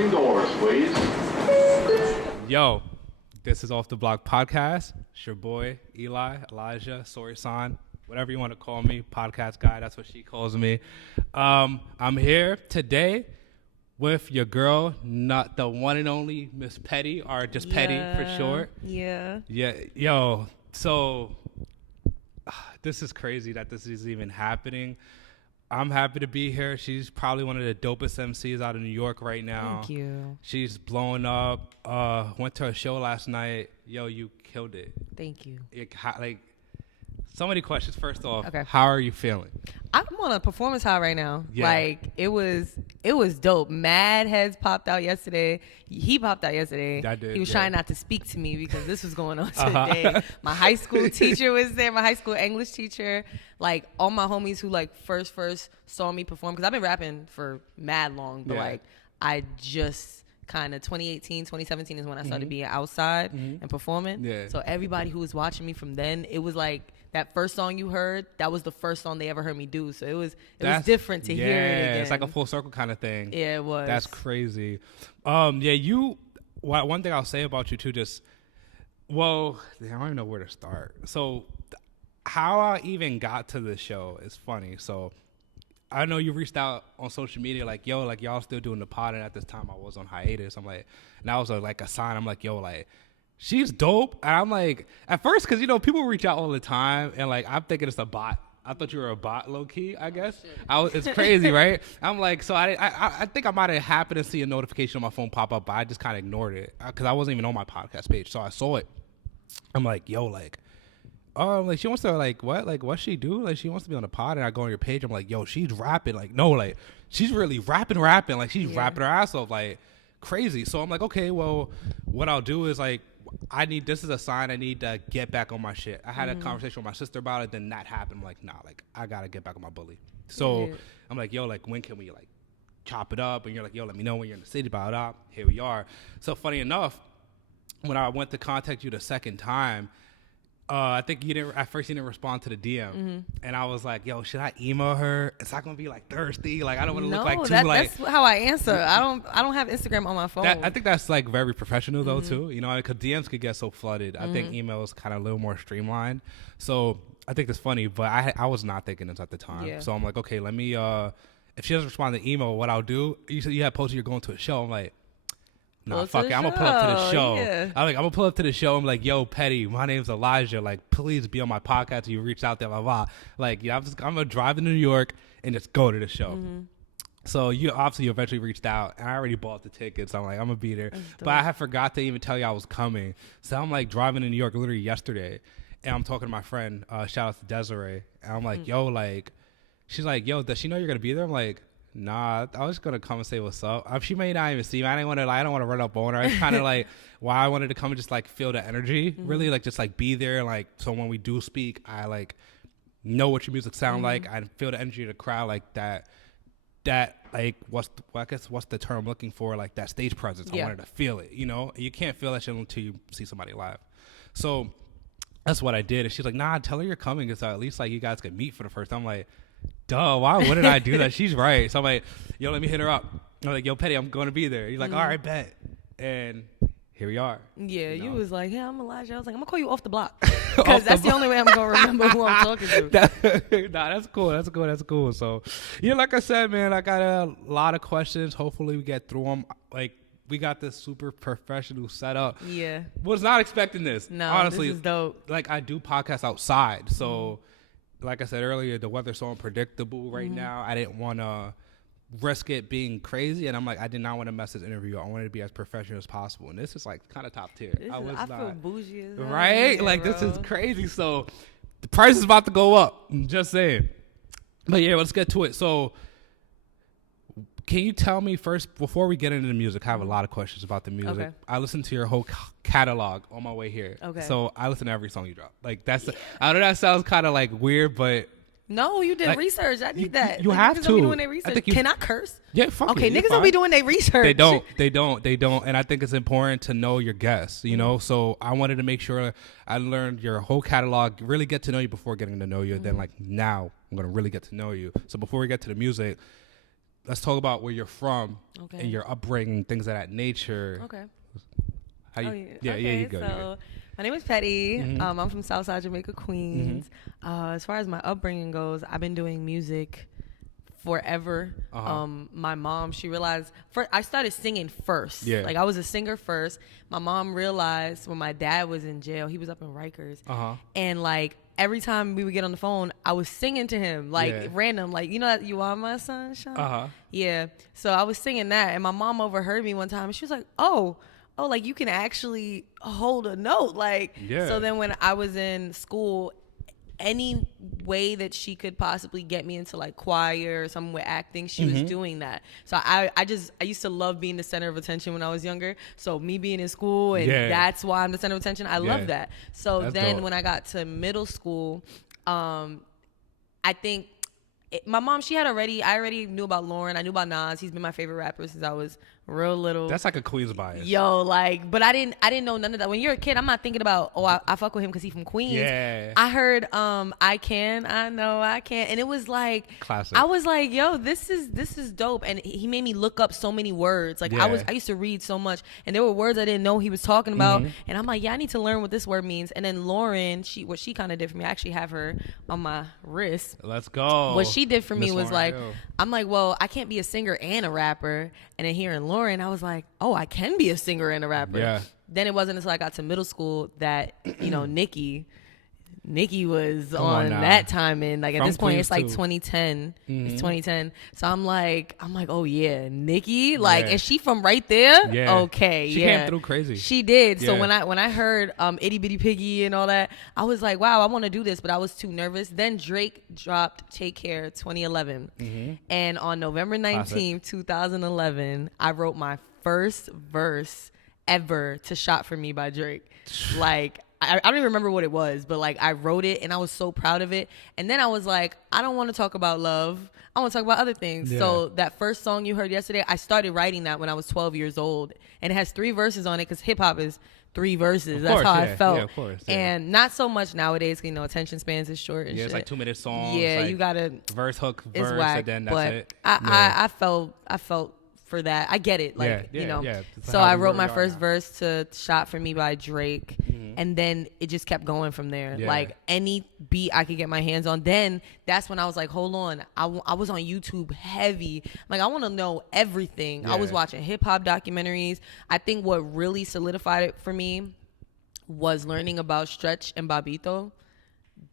Closing doors, please. Yo, this is Off the Block Podcast. It's your boy, Elijah, Sori-san, whatever you want to call me, podcast guy. That's what she calls me. I'm here today with your girl, not the one and only Miss Pettyy, or just Petty for short. Yeah. Yo, so this is crazy that this is even happening. I'm happy to be here. She's probably one of the dopest MCs out of New York right now. Thank you. She's blowing up. Went to a show last night. Yo, you killed it. Thank you. So many questions. First off, Okay. How are you feeling? I'm on a performance high right now. Yeah. Like it was dope. Mad Heads popped out yesterday. He popped out yesterday. I did, He was yeah. trying not to speak to me because this was going on today. My high school teacher was there. My high school English teacher. Like all my homies who like first saw me perform, because I've been rapping for mad long, but Yeah. like I just kind of 2018, 2017 is when I started being outside and performing. Yeah. So everybody who was watching me from then, it was like that first song you heard, that was the first song they ever heard me do. So it was different to hear it again. It's like a full circle kind of thing. Yeah, it was. That's crazy. One thing I'll say about you too, I don't even know where to start. So how I even got to this show is funny. So I know you reached out on social media like, yo, like y'all still doing the pod, and at this time I was on hiatus. I'm like, and that was like a sign. I'm like, yo, like she's dope. And I'm like, at first, because people reach out all the time, and like I'm thinking it's a bot. I thought you were a bot, low key. I guess it's crazy, right? I'm like, so I think I might have happened to see a notification on my phone pop up, but I just kind of ignored it because I wasn't even on my podcast page. So I saw it. I'm like, yo, like. Oh, like she wants to what she do? Like she wants to be on the pod, and I go on your page. I'm like, yo, she's rapping. Like no, like she's really rapping. Like she's rapping her ass off, like crazy. So I'm like, okay, well, what I'll do is like, this is a sign I need to get back on my shit. I had a conversation with my sister about it, then that happened. I'm like, nah, like I gotta get back on my bully. So I'm like, yo, like when can we like chop it up? And you're like, yo, let me know when you're in the city. About it. Here we are. So funny enough, when I went to contact you the second time. I think you didn't respond to the DM, and I was like, "Yo, should I email her? It's not gonna be like thirsty. Like I don't want to look like too like." That's how I answer. I don't have Instagram on my phone. I think that's like very professional though too. Because DMs could get so flooded. I think email is kind of a little more streamlined. So I think it's funny, but I was not thinking this at the time. Yeah. So I'm like, okay, let me. If she doesn't respond to the email, what I'll do? You said you had posted you're going to a show. I'm like. Nah, fuck it. I'm gonna pull up to the show. Yeah. I'm gonna pull up to the show. I'm like, yo, Petty, my name's Elijah. Like, please be on my podcast. You reached out there, blah blah. Like, I'm gonna drive to New York and just go to the show. So you eventually reached out, and I already bought the tickets. I'm like, I'm gonna be there, but I had forgot to even tell you I was coming. So I'm like driving to New York literally yesterday, and I'm talking to my friend. Shout out to Desiree, and I'm like, yo, like, she's like, yo, does she know you're gonna be there? I'm like. Nah, I was gonna come and say what's up. She may not even see me. I don't want to run up on her. It's kind of like why I wanted to come and just like feel the energy, really, like just like be there, like so when we do speak, I like know what your music sound like. I feel the energy of the crowd, like that like what's the term I'm looking for, like that stage presence. I wanted to feel it. You can't feel that shit until you see somebody live. So that's what I did. And she's like, nah, tell her you're coming, so at least like you guys can meet for the first time. I'm like. Duh, why wouldn't I do that? She's right. So I'm like, yo, let me hit her up. I'm like, yo, Petty, I'm going to be there. He's like, all right, bet. And here we are. Yeah, you was like, yeah, I'm Elijah. I was like, I'm going to call you off the block. Because that's the only way I'm going to remember who I'm talking to. That's cool. So, yeah, like I said, man, I got a lot of questions. Hopefully we get through them. Like, we got this super professional setup. Yeah. Was not expecting this. No, honestly, this is dope. Like, I do podcasts outside. So, like I said earlier, the weather's so unpredictable right now. I didn't want to risk it being crazy, and I'm like, I did not want to mess this interview. I wanted to be as professional as possible, and this is like kind of top tier. I feel bougie as hell. Right? Yeah, like bro. this is crazy. So the price is about to go up. I'm just saying. But yeah, let's get to it. So can you tell me first, before we get into the music, I have a lot of questions about the music. Okay. I listened to your whole catalog on my way here. Okay. So I listen to every song you drop. Like I know that sounds kind of like weird, but no, you did like, research. I need that. You like, have niggas to. Don't be doing their research. Can I curse? Yeah, fuck okay, it. niggas don't be doing their research. They don't. And I think it's important to know your guests, you know? So I wanted to make sure I learned your whole catalog, really get to know you before getting to know you. Then like now I'm going to really get to know you. So before we get to the music, let's talk about where you're from Okay. and your upbringing, things of that nature. Okay. How you? Oh, Yeah, okay, you go. So my name is Pettyy. Mm-hmm. I'm from Southside Jamaica, Queens. As far as my upbringing goes, I've been doing music forever. My mom, she realized I started singing first. Yeah. Like I was a singer first. My mom realized when my dad was in jail, he was up in Rikers, and like every time we would get on the phone, I was singing to him like random, like, you know that You Are My Sunshine. Yeah. So I was singing that, and my mom overheard me one time, and she was like, "Oh, like you can actually hold a note." Like, so then when I was in school, any way that she could possibly get me into like choir or something with acting, she was doing that. So I used to love being the center of attention when I was younger. So me being in school, and that's why I'm the center of attention. I love that. So that's then dope. When I got to middle school, I think my mom, I already knew about Lauren. I knew about Nas. He's been my favorite rapper since I was real little. That's like a Queens bias. Yo, like, but I didn't know none of that. When you're a kid, I'm not thinking about, I fuck with him because he's from Queens. Yeah. I heard I know I can, and it was like classic. I was like, yo, this is dope, and he made me look up so many words. Like I used to read so much, and there were words I didn't know he was talking about, and I'm like, yeah, I need to learn what this word means. And then Lauren, what she kind of did for me, I actually have her on my wrist. Let's go. What she did for me was like, I'm like, well, I can't be a singer and a rapper. And then hearing Lauren, I was like, oh, I can be a singer and a rapper. Yeah. Then it wasn't until I got to middle school that, you know, Nikki was on that time, and like at this point it's like 2010. It's 2010. So I'm like, oh yeah, Nikki, like, is she from right there? Yeah. Okay, she came through crazy. She did. So when I heard Itty Bitty Piggy and all that, I was like, wow, I want to do this, but I was too nervous. Then Drake dropped Take Care 2011, and on November 19th, 2011, I wrote my first verse ever to Shot For Me by Drake. Like, I don't even remember what it was, but like I wrote it and I was so proud of it. And then I was like, I don't want to talk about love. I want to talk about other things. Yeah. So that first song you heard yesterday, I started writing that when I was 12 years old. And it has 3 verses on it because hip hop is 3 verses. That's how I felt. Yeah, of course. Yeah. And not so much nowadays, you know, attention spans is short and shit. It's like 2-minute songs. Yeah, like you got to. Verse, hook, verse, and then that's it. I felt for that. I get it. Like, you know. Yeah. So I wrote my first verse to Shot For Me by Drake. And then it just kept going from there. Yeah. Like any beat I could get my hands on. Then that's when I was like, hold on. I was on YouTube heavy. Like, I want to know everything. I was watching hip hop documentaries. I think what really solidified it for me was learning about Stretch and Bobbito.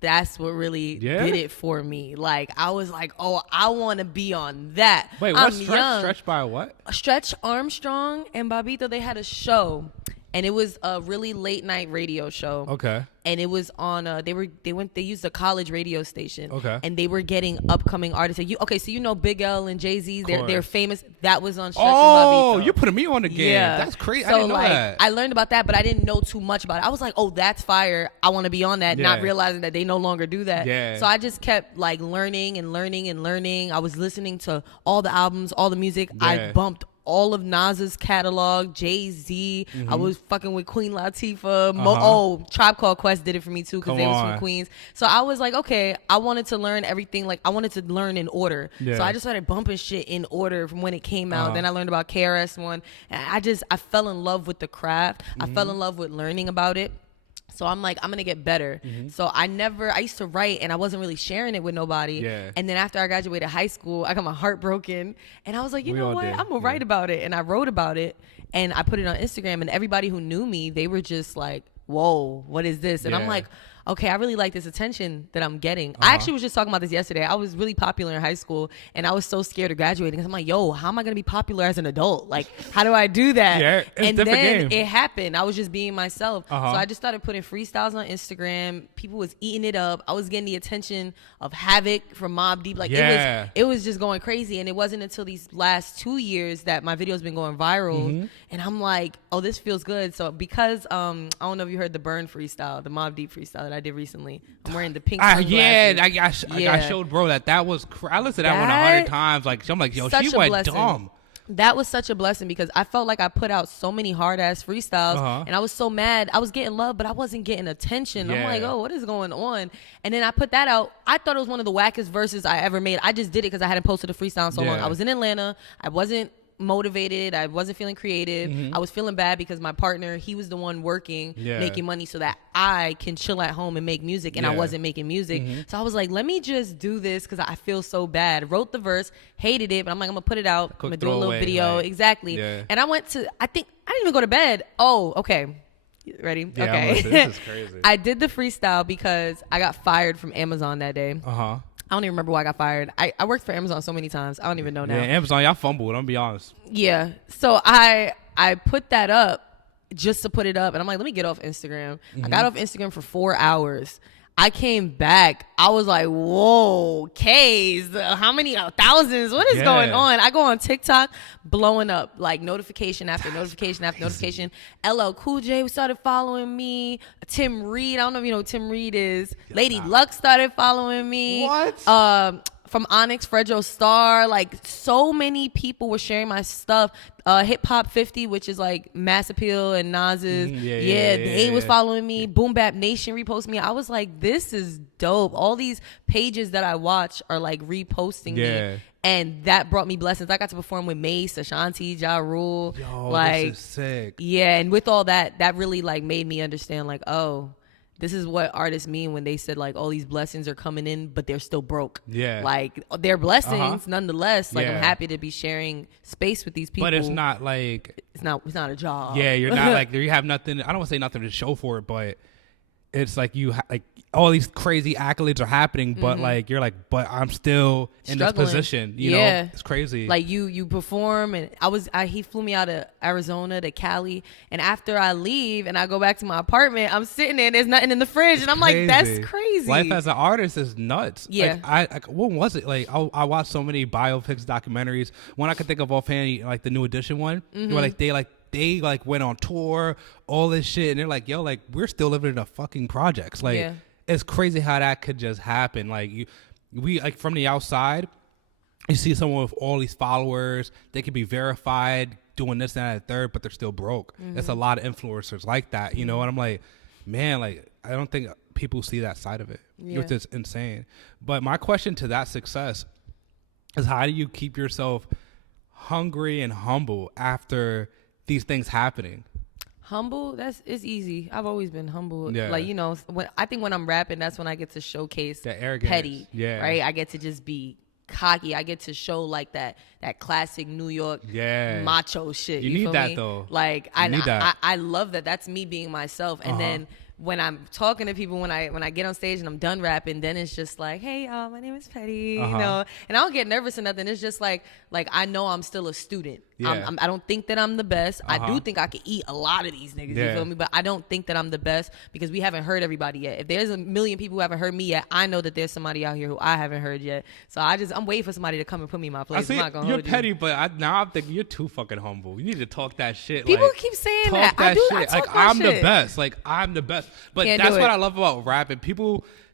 That's what really did it for me. Like, I was like, oh, I want to be on that. Wait, what's Stretch by what? Stretch Armstrong and Bobbito, they had a show. And it was a really late night radio show. Okay. And it was on they used a college radio station. Okay. And they were getting upcoming artists. So you know Big L and Jay-Z, they're famous. That was on Stretch and Bobbito. Oh, you're putting me on the game. Yeah. That's crazy. So I didn't know that. I learned about that, but I didn't know too much about it. I was like, oh, that's fire. I want to be on that, not realizing that they no longer do that. Yeah. So I just kept like learning and learning and learning. I was listening to all the albums, all the music. Yeah. I bumped all of Nas's catalog, Jay-Z. I was fucking with Queen Latifah. Tribe Called Quest did it for me too because they was from Queens. So I was like, okay, I wanted to learn everything. Like, I wanted to learn in order. Yeah. So I just started bumping shit in order from when it came out. Then I learned about KRS-One. And I fell in love with the craft. I fell in love with learning about it. So I'm like, I'm going to get better. So I used to write and I wasn't really sharing it with nobody. Yeah. And then after I graduated high school, I got my heart broken. And I was like, you know what? I'm going to write about it. And I wrote about it and I put it on Instagram. And everybody who knew me, they were just like, whoa, what is this? And I'm like, okay, I really like this attention that I'm getting. I actually was just talking about this yesterday. I was really popular in high school, and I was so scared of graduating. I'm like, yo, how am I going to be popular as an adult? Like, how do I do that? Yeah, and then it happened. I was just being myself. So I just started putting freestyles on Instagram. People was eating it up. I was getting the attention of Havoc from Mobb Deep. Like, it was just going crazy. And it wasn't until these last 2 years that my video's been going viral. And I'm like, oh, this feels good. So because, I don't know if you heard the Burn freestyle, the Mobb Deep freestyle that I did recently. I'm wearing the pink sunglasses. I showed bro that was I listened to that one 100 times. Like, I'm like, yo, she went dumb. that was such a blessing because I felt like I put out so many hard ass freestyles and I was so mad. I was getting love, but I wasn't getting attention. I'm like, oh, what is going on? And then I put that out. I thought it was one of the wackest verses I ever made. I just did it because I hadn't posted a freestyle in so long. I was in Atlanta. I wasn't motivated. I wasn't feeling creative. I was feeling bad because my partner, he was the one working, making money so that I can chill at home and make music, and I wasn't making music. So I was like, let me just do this because I feel so bad. Wrote the verse, hated it, but I'm like, I'm gonna put it out. I'm gonna do a little video. Like, exactly. And I went to, I didn't even go to bed. Oh, okay. Ready? Yeah, okay. This is crazy. I did the freestyle because I got fired from Amazon that day. I don't even remember why I got fired. I worked for Amazon so many times. I don't even know now. Yeah, Amazon, y'all fumbled. I'm gonna be honest. Yeah. So I put that up just to put it up. And I'm like, let me get off Instagram. I got off Instagram for 4 hours. I came back. I was like, whoa, K's, how many thousands? What is going on? I go on TikTok, blowing up, like notification after notification after notification. LL Cool J started following me. Tim Reed, I don't know if you know who Tim Reed is. Lady Luck started following me. What? From Onyx, Fredro Starr, like so many people were sharing my stuff. Hip Hop 50, which is like Mass Appeal and Nas's. They was following me. Boom Bap Nation reposted me. I was like, this is dope. All these pages that I watch are like reposting me. And that brought me blessings. I got to perform with Mace, Ashanti, Ja Rule. Yo, like, this is sick. Yeah, and with all that, that really like made me understand like, oh, this is what artists mean when they said like all these blessings are coming in, but they're still broke. Yeah, like they're blessings nonetheless. Like I'm happy to be sharing space with these people. But it's not like it's not a job. Yeah, you're not like you have nothing. I don't want to say nothing to show for it, but it's like you like all these crazy accolades are happening, but like you're like, but I'm still in this position. You know, it's crazy. Like you perform, and he flew me out of Arizona to Cali, and after I leave and I go back to my apartment, I'm sitting there. There's nothing in the fridge, and I'm like, that's crazy. Life as an artist is nuts. Yeah. Like, what was it like? I watched so many biopics, documentaries. One I could think of offhand, like the New Edition one, where they went on tour, all this shit, and they're like, yo, like we're still living in the fucking projects. Like it's crazy how that could just happen. Like we like from the outside, you see someone with all these followers, they could be verified, doing this, that, and the third, but they're still broke. There's a lot of influencers like that, you know. And I'm like, man, like I don't think people see that side of it, which is insane. But my question to that success is, how do you keep yourself hungry and humble after these things happening? Humble, it's easy. I've always been humble. Like, you know, I think when I'm rapping, that's when I get to showcase the arrogance. Petty. Right? I get to just be cocky. I get to show like that classic New York macho shit. You need that though. Like I love that. That's me being myself. And then when I'm talking to people, when I get on stage and I'm done rapping, then it's just like, hey, my name is Petty, you know, and I don't get nervous or nothing. It's just like I know I'm still a student. I don't think that I'm the best. I do think I could eat a lot of these niggas, you feel me? But I don't think that I'm the best because we haven't heard everybody yet. If there's a million people who haven't heard me yet, I know that there's somebody out here who I haven't heard yet. So I'm waiting for somebody to come and put me in my place. I'm not gonna hold you. You're petty, but now I'm thinking you're too fucking humble. You need to talk that shit. People keep saying that. I talk I'm the best. Like I'm the best. But that's what I love about rapping.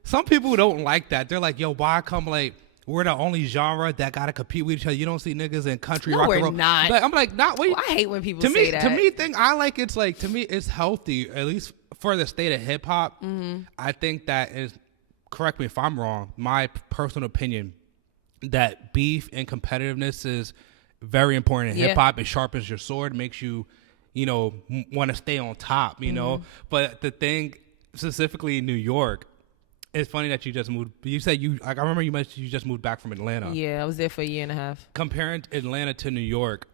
Some people don't like that. They're like, yo, why come like we're the only genre that gotta compete with each other? You don't see niggas in country rock and roll. We're not. But I'm like, not. Wait. I hate when people say that. To me, it's healthy, at least for the state of hip hop. I think that is. Correct me if I'm wrong. My personal opinion, that beef and competitiveness is very important in hip hop. It sharpens your sword, makes you, you know, want to stay on top. You know, but the thing specifically in New York. It's funny that you just moved. You said I remember you mentioned you just moved back from Atlanta. Yeah, I was there for a year and a half. Comparing Atlanta to New York,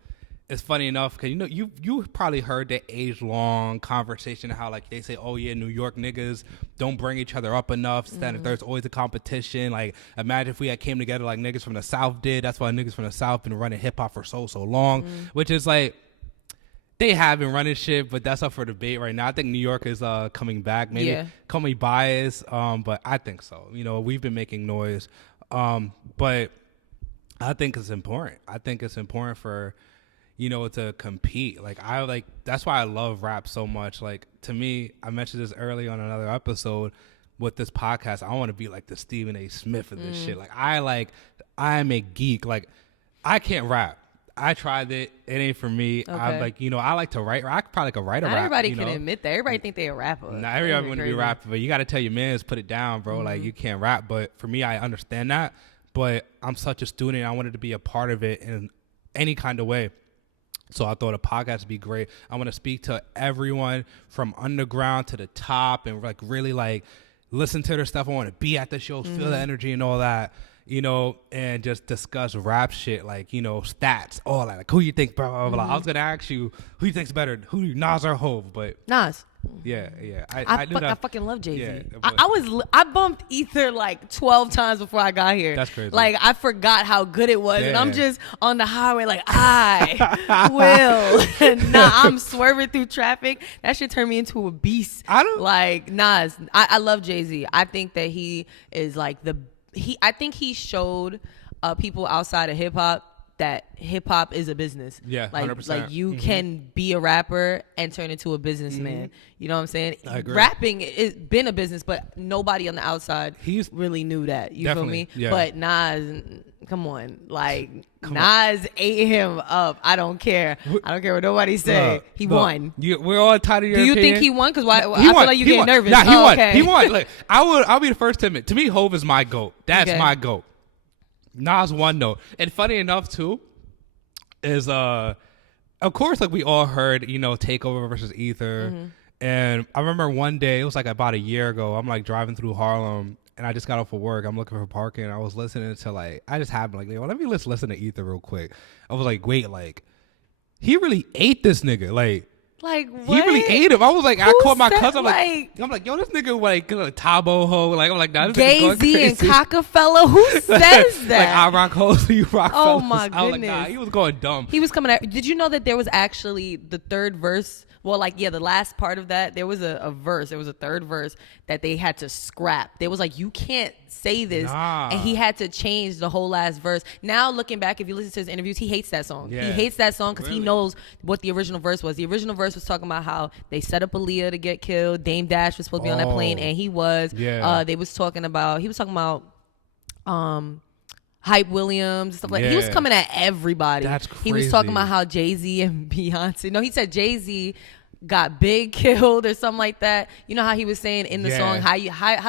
it's funny enough because you probably heard the age-long conversation of how like they say, oh yeah, New York niggas don't bring each other up enough. That there's always a competition. Like imagine if we had came together like niggas from the South did. That's why niggas from the South been running hip hop for so long, which is like. They have been running shit, but that's up for debate right now. I think New York is coming back. Maybe call me biased, but I think so. You know, we've been making noise, but I think it's important. I think it's important for, you know, to compete. That's why I love rap so much. Like to me, I mentioned this early on another episode with this podcast. I want to be like the Stephen A. Smith of this shit. I'm a geek. Like I can't rap. I tried it. It ain't for me. Okay. I'm like, I like to write. I probably could write a rap. Not everybody can admit that. Everybody think they a rapper. Not everybody want to be a rapper, but you got to tell your mans, put it down, bro. Like, you can't rap. But for me, I understand that. But I'm such a student. I wanted to be a part of it in any kind of way. So I thought a podcast would be great. I want to speak to everyone from underground to the top and like really like listen to their stuff. I want to be at the shows, feel the energy and all that, and just discuss rap shit, like, stats, all that. Like, who you think, blah, blah, blah. I was going to ask you, who you think's better, Nas or Hov? But Nas. Yeah. I fucking love Jay-Z. Yeah, I bumped Ether like 12 times before I got here. That's crazy. Like, I forgot how good it was, and I'm just on the highway like, I will. Nah, I'm swerving through traffic. That shit turned me into a beast. Like Nas. I love Jay-Z. I think that he is like I think he showed people outside of hip hop that hip hop is a business. Yeah, like 100%. Like you can be a rapper and turn into a businessman. You know what I'm saying? I agree. Rapping has been a business, but nobody on the outside really knew that. You feel me? Yeah. But Nas, come on, like Nas ate him up. I don't care. I don't care what nobody say. He won. We're all tired of your Do you opinion? think he won? Because I feel like you get nervous. Nah, he won. Okay. He won. Look, I'll be the first to admit. To me, Hov is my GOAT. That's my GOAT. Nas won though, and funny enough too, is of course like we all heard Takeover versus Ether, and I remember one day it was like about a year ago. I'm like driving through Harlem, and I just got off of work. I'm looking for parking. I was listening to I just happened let me listen to Ether real quick. I was like, wait, like he really ate this nigga, like what? He really ate him. I was like, I called my cousin. I'm like, yo, this nigga like Tabo ho. Like I'm like, nah, this nigga going crazy. Gay-Z and Cockefellow. Who says that? Like I rock hoes, so you rock. Oh fellas. my goodness. I was like, nah, he was going dumb. He was coming at. Did you know that there was actually the third verse? Well, the last part of that, there was a verse. There was a third verse that they had to scrap. They was like, you can't say this. And he had to change the whole last verse. Now, looking back, if you listen to his interviews, he hates that song. Yeah. He hates that song because he knows what the original verse was. The original verse was talking about how they set up Aaliyah to get killed. Dame Dash was supposed to be on that plane, and he was. Yeah. He was talking about Hype Williams and stuff like that. He was coming at everybody. That's crazy. He was talking about how Jay-Z and Beyonce. No, he said Jay-Z got Big killed or something like that. You know how he was saying in the song how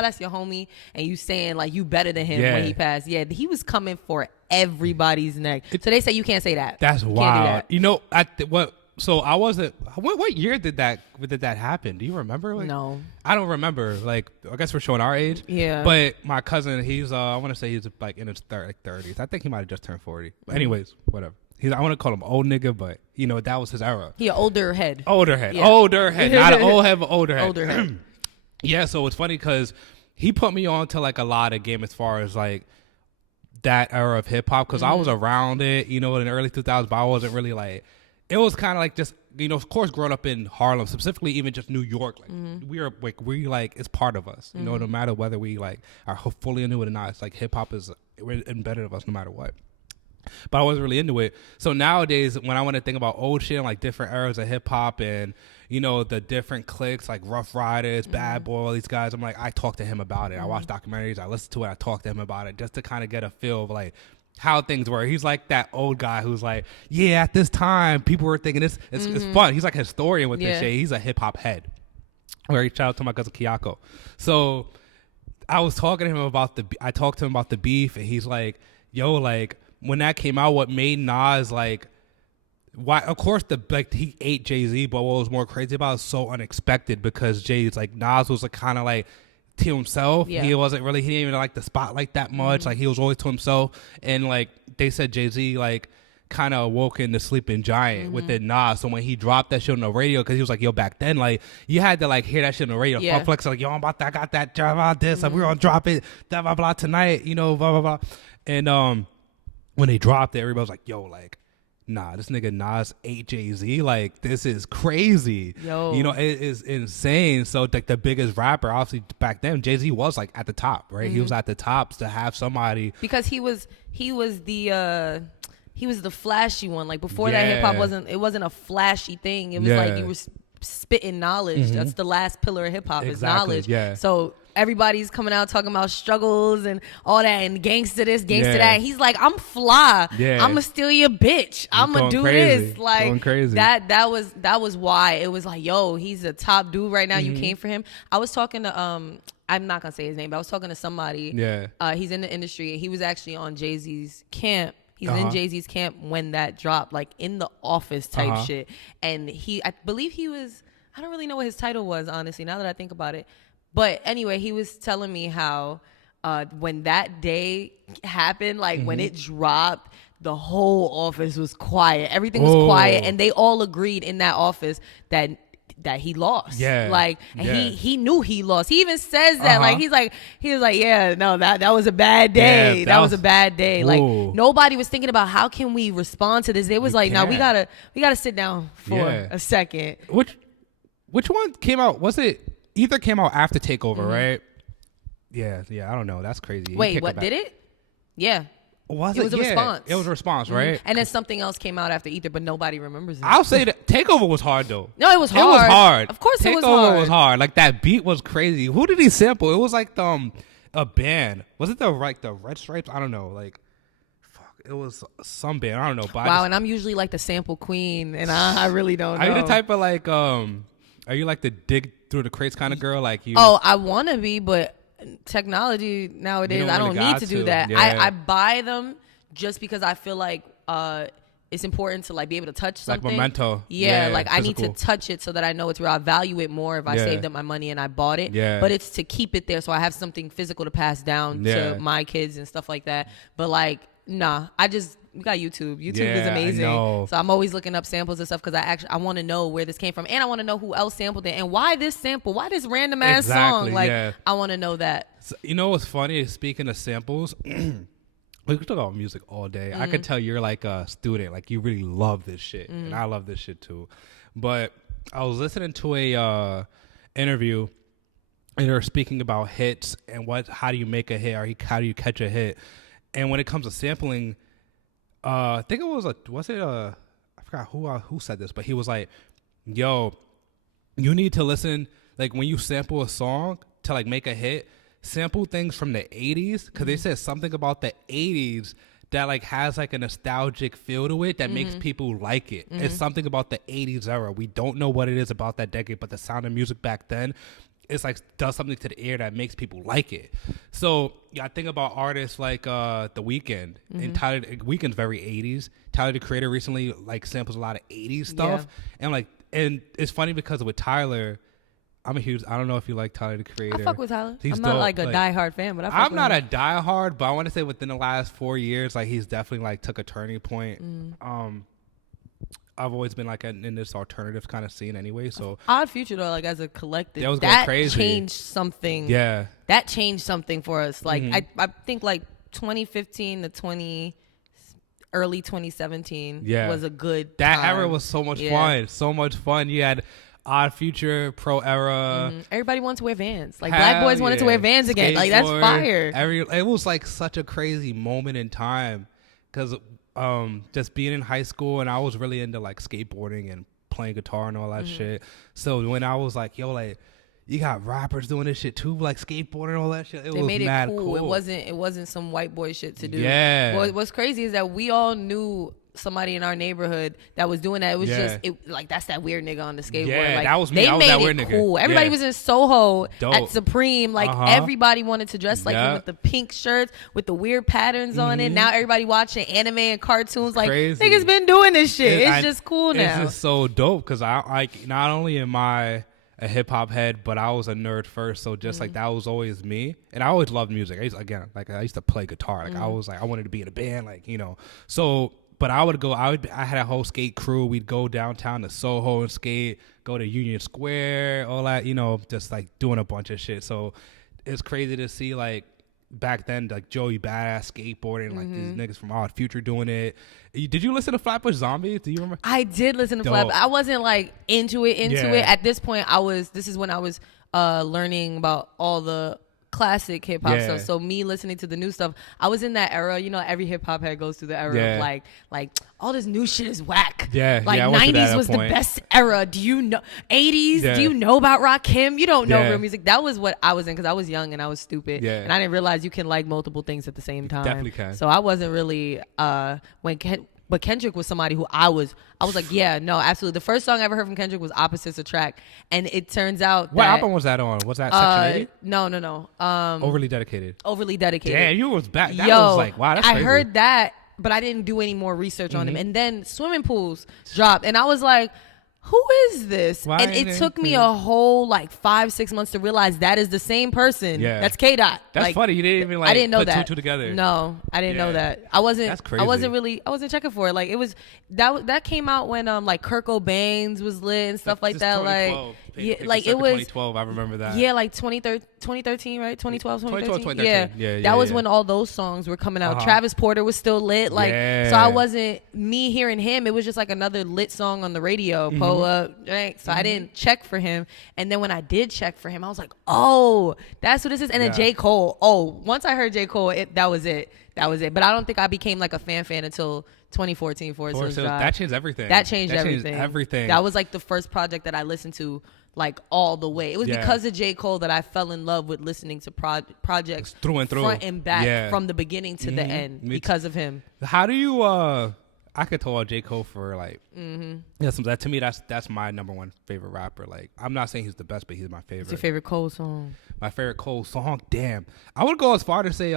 that's your homie, and you saying like you better than him when he passed. Yeah, he was coming for everybody's neck. So they say you can't say that. That's you wild. Do that. So I wasn't. What year did that happen? Do you remember? No, I don't remember. Like I guess we're showing our age. Yeah. But my cousin, he's I want to say he's like in his 30s. I think he might have just turned 40. But anyways, whatever. I want to call him old nigga, but that was his era. He an older head. Older head. Yeah. Older head. Not an old head, but older head. Older head. Yeah. So it's funny because he put me on to like a lot of game as far as like that era of hip hop because I was around it, in the early 2000s, but I wasn't really like. It was kind of like just, of course, growing up in Harlem, specifically even just New York, like we it's part of us, no matter whether we like are fully into it or not. It's like hip hop is embedded of us no matter what. But I wasn't really into it. So nowadays, when I want to think about old shit, like different eras of hip hop and the different cliques like Rough Riders, Bad Boy, all these guys, I'm like, I talk to him about it. I watch documentaries, I listen to it, I talk to him about it, just to kind of get a feel of like how things were. He's like that old guy who's like, yeah, at this time people were thinking this it's fun. He's like a historian with this shit. He's a hip hop head. Where he shout out to my cousin Kiyako. So I was talking to him about the beef, and he's like, yo, like when that came out, what made Nas like why of course he ate Jay-Z, but what was more crazy about it was so unexpected because Nas was like kind of like to himself. He didn't even like the spotlight that much. Like he was always to himself, and like they said Jay-Z like kind of awoken the sleeping giant within Nas. So when he dropped that shit on the radio, because he was like, yo, back then like you had to like hear that shit on the radio. Funk Flex like, yo, I got that job out this, like we're gonna drop it blah blah blah tonight, blah blah blah. And when they dropped it, everybody was like, yo, like nah, this nigga Nas ate Jay-Z. Like, this is crazy. Yo. It is insane. So, like, the biggest rapper, obviously, back then, Jay-Z was, like, at the top, right? He was at the top to have somebody. Because he was the flashy one. Like, before that, hip-hop wasn't a flashy thing. It was like you were spitting knowledge. That's the last pillar of hip hop is knowledge. Yeah. So everybody's coming out talking about struggles and all that and gangsta this, gangsta that. He's like, I'm fly. Yeah. I'm gonna steal your bitch. I'm gonna do this. Like going crazy. That was why it was like, yo, he's a top dude right now. You came for him. I was talking to I'm not gonna say his name, but I was talking to somebody. Yeah. He's in the industry and he was actually on Jay-Z's camp. He's in Jay-Z's camp when that dropped, like in the office type shit. And I believe he was, I don't really know what his title was, honestly, now that I think about it. But anyway, he was telling me how when that day happened, like when it dropped, the whole office was quiet. Everything was quiet. And they all agreed in that office that he lost. Yeah. Like, and he knew he lost. He even says that. Like, he was like, yeah, no, that was a bad day. Yeah, that was a bad day. Like, nobody was thinking about how can we respond to this. They was like, no, we gotta sit down for a second. Which one came out? Was it either came out after Takeover, right? Yeah, I don't know. That's crazy. Wait, what did it? Yeah. It was a response. It was a response, right? And then something else came out after Ether, but nobody remembers it. I'll say that Takeover was hard, though. No, it was hard. It was hard. Of course it was hard. Takeover was hard. Like, that beat was crazy. Who did he sample? It was like a band. Was it the Red Stripes? I don't know. Like, fuck. It was some band. I don't know. But and I'm usually like the sample queen, and I really don't know. Are you the type of like, are you like the dig through the crates kind of girl? Like you? Oh, I want to be, but technology nowadays, I don't need to do that. Yeah. I buy them just because I feel like it's important to like be able to touch something. Like memento. Yeah, like physical. I need to touch it so that I know it's real. I value it more if I saved up my money and I bought it. Yeah. But it's to keep it there so I have something physical to pass down to my kids and stuff like that. But like, nah, we got YouTube. YouTube is amazing. So I'm always looking up samples and stuff because I want to know where this came from. And I want to know who else sampled it. And why this sample? Why this random ass song? Like, I want to know that. So, you know what's funny? Speaking of samples... We could talk about music all day. I could tell you're like a student, like you really love this shit, and I love this shit too. But I was listening to a interview, and they were speaking about hits and how do you make a hit, or how do you catch a hit. And when it comes to sampling, I think it was I forgot who said this, but he was like, "Yo, you need to listen like when you sample a song to like make a hit." Sample things from the 80s because they said something about the 80s that like has like a nostalgic feel to it that makes people like it. It's something about the 80s era. We don't know what it is about that decade, but the sound of music back then, it's like does something to the ear that makes people like it. So I think about artists like The Weeknd, and Tyler. Weeknd's very 80s. Tyler the Creator recently like samples a lot of 80s stuff, and it's funny because with Tyler. I don't know if you like Tyler the Creator. I fuck with Tyler. I'm not like a diehard fan, but I'm not a diehard, but I want to say within the last 4 years, like he's definitely like took a turning point. I've always been like in this alternative kind of scene anyway. So Odd Future though, like as a collective, that crazy. Changed something. Yeah, that changed something for us. Like I think like 2015 to early 2017 was a good. That time. era was so much fun. So much fun. You had Odd Future, Pro Era. Everybody wanted to wear Vans. Like black boys wanted to wear Vans again. Like that's fire. It was like such a crazy moment in time because just being in high school and I was really into like skateboarding and playing guitar and all that shit. So when I was like, yo, like you got rappers doing this shit too, like skateboarding and all that shit. They made it mad cool. It wasn't some white boy shit to do. Yeah. What's crazy is that we all knew somebody in our neighborhood that was doing that. It was just like that's that weird nigga on the skateboard. Yeah, like, that was me. I was that weird nigga. Cool. Everybody was in Soho at Supreme. Like everybody wanted to dress like him with the pink shirts with the weird patterns on it. Now everybody watching anime and cartoons. Like niggas been doing this shit. It's just cool now. It's just so dope because I like not only am I a hip hop head, but I was a nerd first, so just like that was always me, and I always loved music. I used to play guitar. Like I was like I wanted to be in a band, like so. But I would go. I had a whole skate crew. We'd go downtown to Soho and skate. Go to Union Square, all that. Just like doing a bunch of shit. So it's crazy to see like back then, like Joey Badass skateboarding, like these niggas from Odd Future doing it. Did you listen to Flatbush Zombies? Do you remember? I did listen to Flatbush. I wasn't like into it. At this point, this is when I was learning about all the classic hip hop stuff. So me listening to the new stuff, I was in that era. You know, every hip hop head goes through the era of like all this new shit is whack. Yeah, like 90s was the best era. Do you know 80s? Do you know about Rakim? You don't know real music. That was what I was in because I was young and I was stupid. Yeah. And I didn't realize you can like multiple things at the same time. Definitely can. So I wasn't really but Kendrick was somebody who I was like, yeah, no, absolutely. The first song I ever heard from Kendrick was Opposites Attract. And it turns out what album was that on? Was that Section 80? No. Overly Dedicated. Overly Dedicated. Damn, you was back. That was like, wow, that's crazy. I heard that, but I didn't do any more research on him. And then Swimming Pools dropped. And I was like, who is this? Why and it took me a whole like 5-6 months to realize that is the same person. Yeah. That's K-Dot. That's like, funny. You didn't even like I didn't know put that. two together. No, I didn't know that. I wasn't. That's crazy. I wasn't checking for it. Like it was that came out when like Kurt Cobain's was lit and stuff like that. Like like it was 2012. I remember that. Yeah, like 2013, right? 2012, 2013. 2013. Yeah. That was when all those songs were coming out. Travis Porter was still lit. Like so I wasn't me hearing him. It was just like another lit song on the radio. Pull up, right? So I didn't check for him. And then when I did check for him, I was like, oh, that's what this is. And then J. Cole. Oh, once I heard J. Cole, that was it. But I don't think I became like a fan until 2014. That changed everything. That changed everything. That was like the first project that I listened to like all the way. It was because of J. Cole that I fell in love with listening to projects through and through, front and back, from the beginning to the end because of him. How do you I could talk about J. Cole for like to me that's my number one favorite rapper. Like I'm not saying he's the best, but he's my favorite. What's your favorite Cole song? My favorite Cole song? Damn. I would go as far to say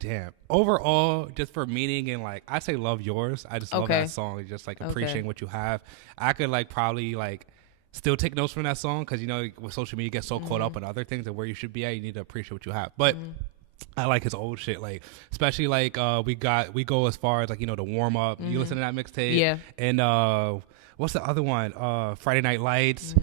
damn. Overall, just for meaning and like I say Love Yours. I just love that song. Just like appreciating what you have. I could like probably like still take notes from that song because you know with social media you get so caught up in other things and where you should be at. You need to appreciate what you have. But I like his old shit, like especially like we go as far as like you know the warm up. You listen to that mixtape, yeah. And what's the other one? Friday Night Lights.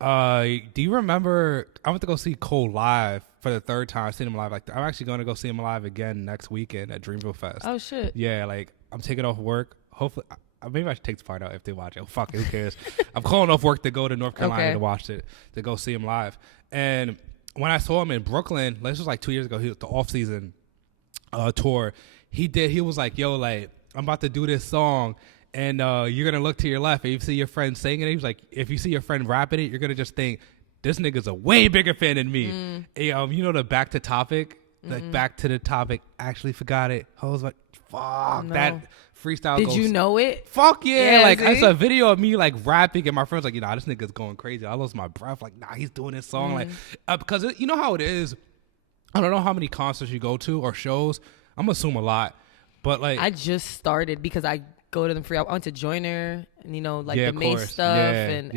Do you remember? I went to go see Cole live for the third time. I've seen him live. Like I'm actually going to go see him live again next weekend at Dreamville Fest. Oh shit! Yeah, like I'm taking off work. Hopefully, maybe I should take the part out if they watch it. Oh, fuck it, who cares? I'm calling off work to go to North Carolina to watch it, to go see him live. And when I saw him in Brooklyn, this was like 2 years ago, he was the off-season tour. He was like, yo, like, I'm about to do this song, and you're going to look to your left, and you see your friend singing it. He was like, if you see your friend rapping it, you're going to just think, this nigga's a way bigger fan than me. And, you know the Back to Topic? Like, Back to the Topic, actually forgot it. I was like, fuck, that freestyle Did you know it? Fuck yeah. Like, it's a video of me, like, rapping, and my friend's like, this nigga's going crazy. I lost my breath. Like, he's doing this song. Like, because you know how it is. I don't know how many concerts you go to or shows. I'm going to assume a lot. But, like. I just started because I go to them free. I went to Joyner, and, you know, like the Mace stuff. And,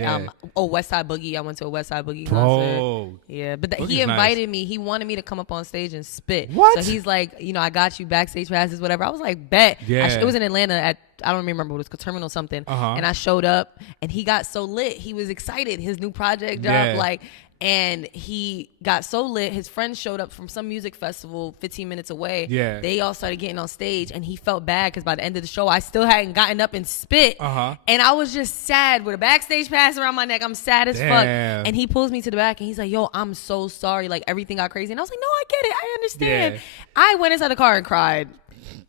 West Side Boogie. I went to a West Side Boogie concert. Oh. Yeah. But he invited me. He wanted me to come up on stage and spit. What? So he's like, you know, I got you backstage passes, whatever. I was like, bet. Yeah. It was in Atlanta at, I don't remember what it was, Terminal something. And I showed up, and he got so lit. He was excited. His new project dropped, like, and he got so lit. His friends showed up from some music festival 15 minutes away. Yeah. They all started getting on stage, and he felt bad because by the end of the show, I still hadn't gotten up and spit. And I was just sad with a backstage pass around my neck. I'm sad as fuck. And he pulls me to the back, and he's like, yo, I'm so sorry. Like, everything got crazy. And I was like, no, I get it. I understand. Yeah. I went inside the car and cried.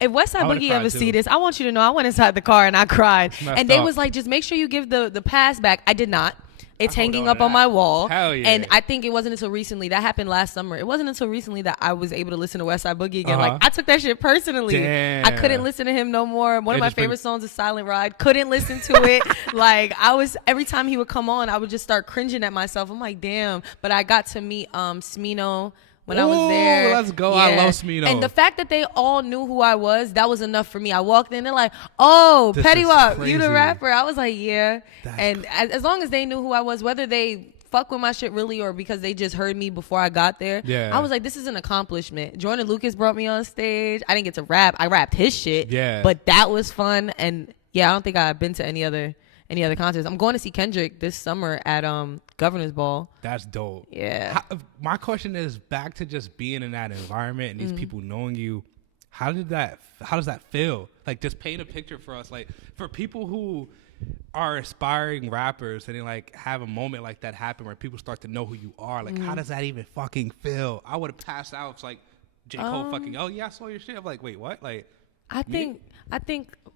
If West Side Boogie ever see this, I want you to know I went inside the car and I cried. And they was like, just make sure you give the pass back. I did not. It's hanging up on my wall. Hell yeah. And I think it wasn't until recently, that happened last summer. It wasn't until recently that I was able to listen to West Side Boogie again. Like, I took that shit personally. Damn. I couldn't listen to him no more. One of my favorite songs is Silent Ride. Couldn't listen to it. Like, every time he would come on, I would just start cringing at myself. I'm like, damn. But I got to meet Smino when I was there. Let's go. Yeah. I love Smino. And the fact that they all knew who I was, that was enough for me. I walked in, they're like, oh, Petty Wap, you the rapper? I was like, yeah. As long as they knew who I was, whether they fuck with my shit really or because they just heard me before I got there, I was like, this is an accomplishment. Jordan Lucas brought me on stage. I didn't get to rap. I rapped his shit. Yeah. But that was fun. And yeah, I don't think I've been to any other concerts. I'm going to see Kendrick this summer at Governor's Ball. That's dope. Yeah. My question is back to just being in that environment and these people knowing you. how does that feel? Like, just paint a picture for us, like for people who are aspiring rappers and they like have a moment like that happen where people start to know who you are. Like, how does that even fucking feel? I would have passed out. It's like J. Cole fucking, oh yeah, I saw your shit. I'm like, wait, what? Like, I think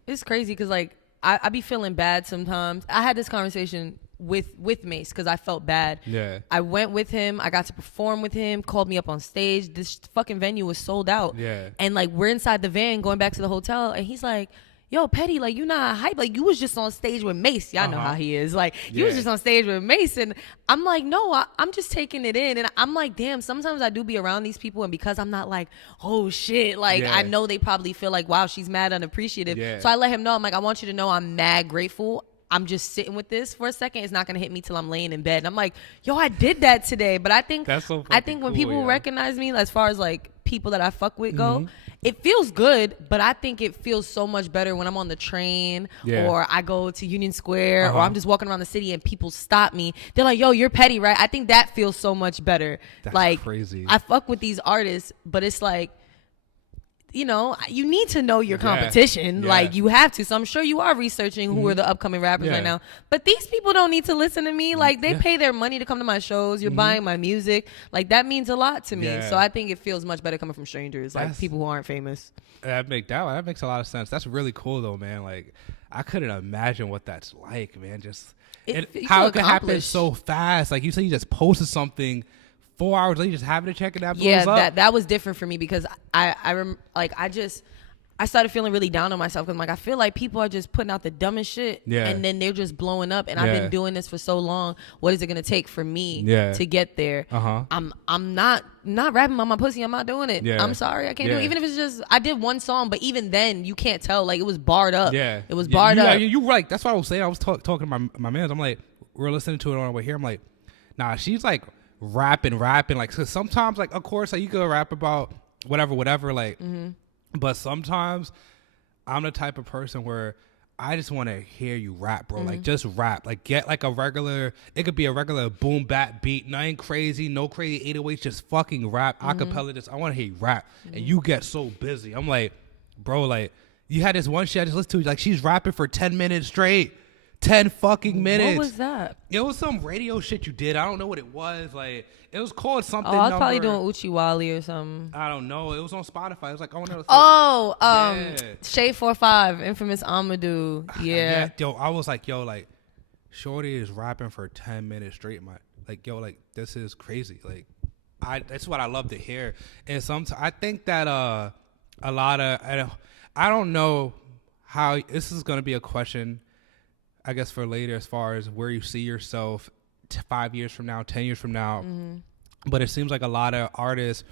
it's crazy because like I be feeling bad sometimes. I had this conversation with Mace because I felt bad. Yeah. I went with him. I got to perform with him. Called me up on stage. This fucking venue was sold out. Yeah. And like we're inside the van going back to the hotel, and he's like, yo, Petty, like, you not hype. Like, you was just on stage with Mace. Y'all know how he is. Like, you was just on stage with Mace. And I'm like, no, I'm just taking it in. And I'm like, damn, sometimes I do be around these people. And because I'm not like, oh, shit. Like, I know they probably feel like, wow, she's mad unappreciative. Yeah. So I let him know. I'm like, I want you to know I'm mad grateful. I'm just sitting with this for a second. It's not going to hit me till I'm laying in bed. And I'm like, yo, I did that today. But I think when people recognize me, as far as like people that I fuck with go, it feels good, but I think it feels so much better when I'm on the train or I go to Union Square or I'm just walking around the city and people stop me. They're like, yo, you're Petty, right? I think that feels so much better. That's like, crazy. I fuck with these artists, but it's like, you know, you need to know your competition. Like, you have to. So I'm sure you are researching who are the upcoming rappers right now. But these people don't need to listen to me. Like, they pay their money to come to my shows. You're buying my music. Like, that means a lot to me. So I think it feels much better coming from strangers, like people who aren't famous. That makes a lot of sense. That's really cool, though, man. Like, I couldn't imagine what that's like, man. Just how it could happen so fast. Like, you said, you just posted something 4 hours later, just having to check it out. Yeah, that was different for me because I started feeling really down on myself because I'm like, I feel like people are just putting out the dumbest shit and then they're just blowing up. And I've been doing this for so long. What is it gonna take for me to get there? I'm not rapping on my pussy. I'm not doing it. I'm sorry, I can't do it. Even if it's just I did one song, but even then you can't tell. Like, it was barred up. It was barred up. You're right. That's what I was saying. I was talking to my man. I'm like, we're listening to it on our way here. I'm like, nah, she's like rapping like, so sometimes, like, of course, like, you could rap about whatever like but sometimes I'm the type of person where I just want to hear you rap, bro. Like, just rap. Like, get like it could be a regular boom bap beat, nothing crazy, no crazy 808s, just fucking rap, acapella. Just I want to hear you rap. And you get so busy. I'm like, bro, like, you had this one shit I just listened to, like, she's rapping for 10 minutes straight. 10 fucking minutes. What was that? It was some radio shit you did. I don't know what it was. Like, it was called something. Oh, I was probably doing Uchi Wally or something. I don't know. It was on Spotify. It was like, Shade 45, Infamous Amadou. Yeah. Yo, I was like, yo, like, shorty is rapping for 10 minutes straight. Like, yo, like, this is crazy. Like, that's what I love to hear. And sometimes I think that a lot of, I don't know how, this is going to be a question, I guess, for later, as far as where you see yourself 5 years from now, 10 years from now. But it seems like a lot of artists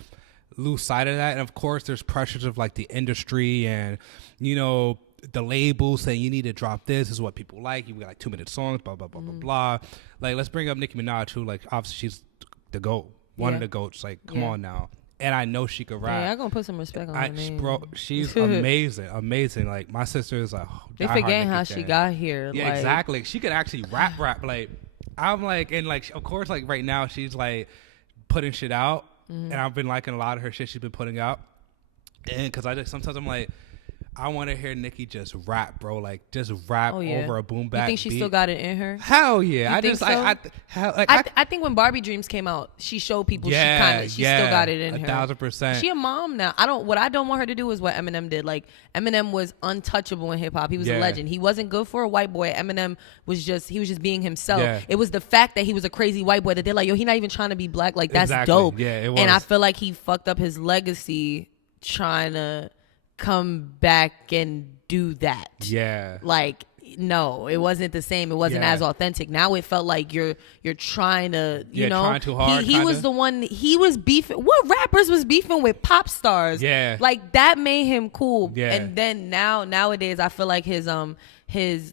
lose sight of that. And of course, there's pressures of like the industry and, you know, the labels saying you need to drop this is what people like. You got like 2-minute songs, blah, blah, blah, blah, blah. Like, let's bring up Nicki Minaj too. Like, obviously she's the GOAT, one of the GOATs. Like, come on now. And I know she could rap. Yeah, I'm gonna put some respect on her name. Bro, she's amazing. Like, my sister is like, they forgetting how she got here. Yeah, like, exactly. She could actually rap. Like, I'm like, and like, of course, like right now she's like putting shit out, and I've been liking a lot of her shit she's been putting out. And because sometimes I'm like, I want to hear Nicki just rap, bro. Like, just rap over a boom bap. You think she still got it in her? Hell yeah! I think when Barbie Dreams came out, she showed people she still got it in her. 1,000%. She a mom now. What I don't want her to do is what Eminem did. Like, Eminem was untouchable in hip hop. He was a legend. He wasn't good for a white boy. Eminem was just being himself. Yeah. It was the fact that he was a crazy white boy that they're like, yo, he not even trying to be black. Like, that's dope. Yeah, it was. And I feel like he fucked up his legacy trying to come back and do that. Yeah. Like, no, it wasn't the same. It wasn't as authentic. Now it felt like you're trying to, you know, trying too hard. He was the one. He was beefing. What rappers was beefing with pop stars? Yeah. Like, that made him cool. Yeah. And then nowadays, I feel like his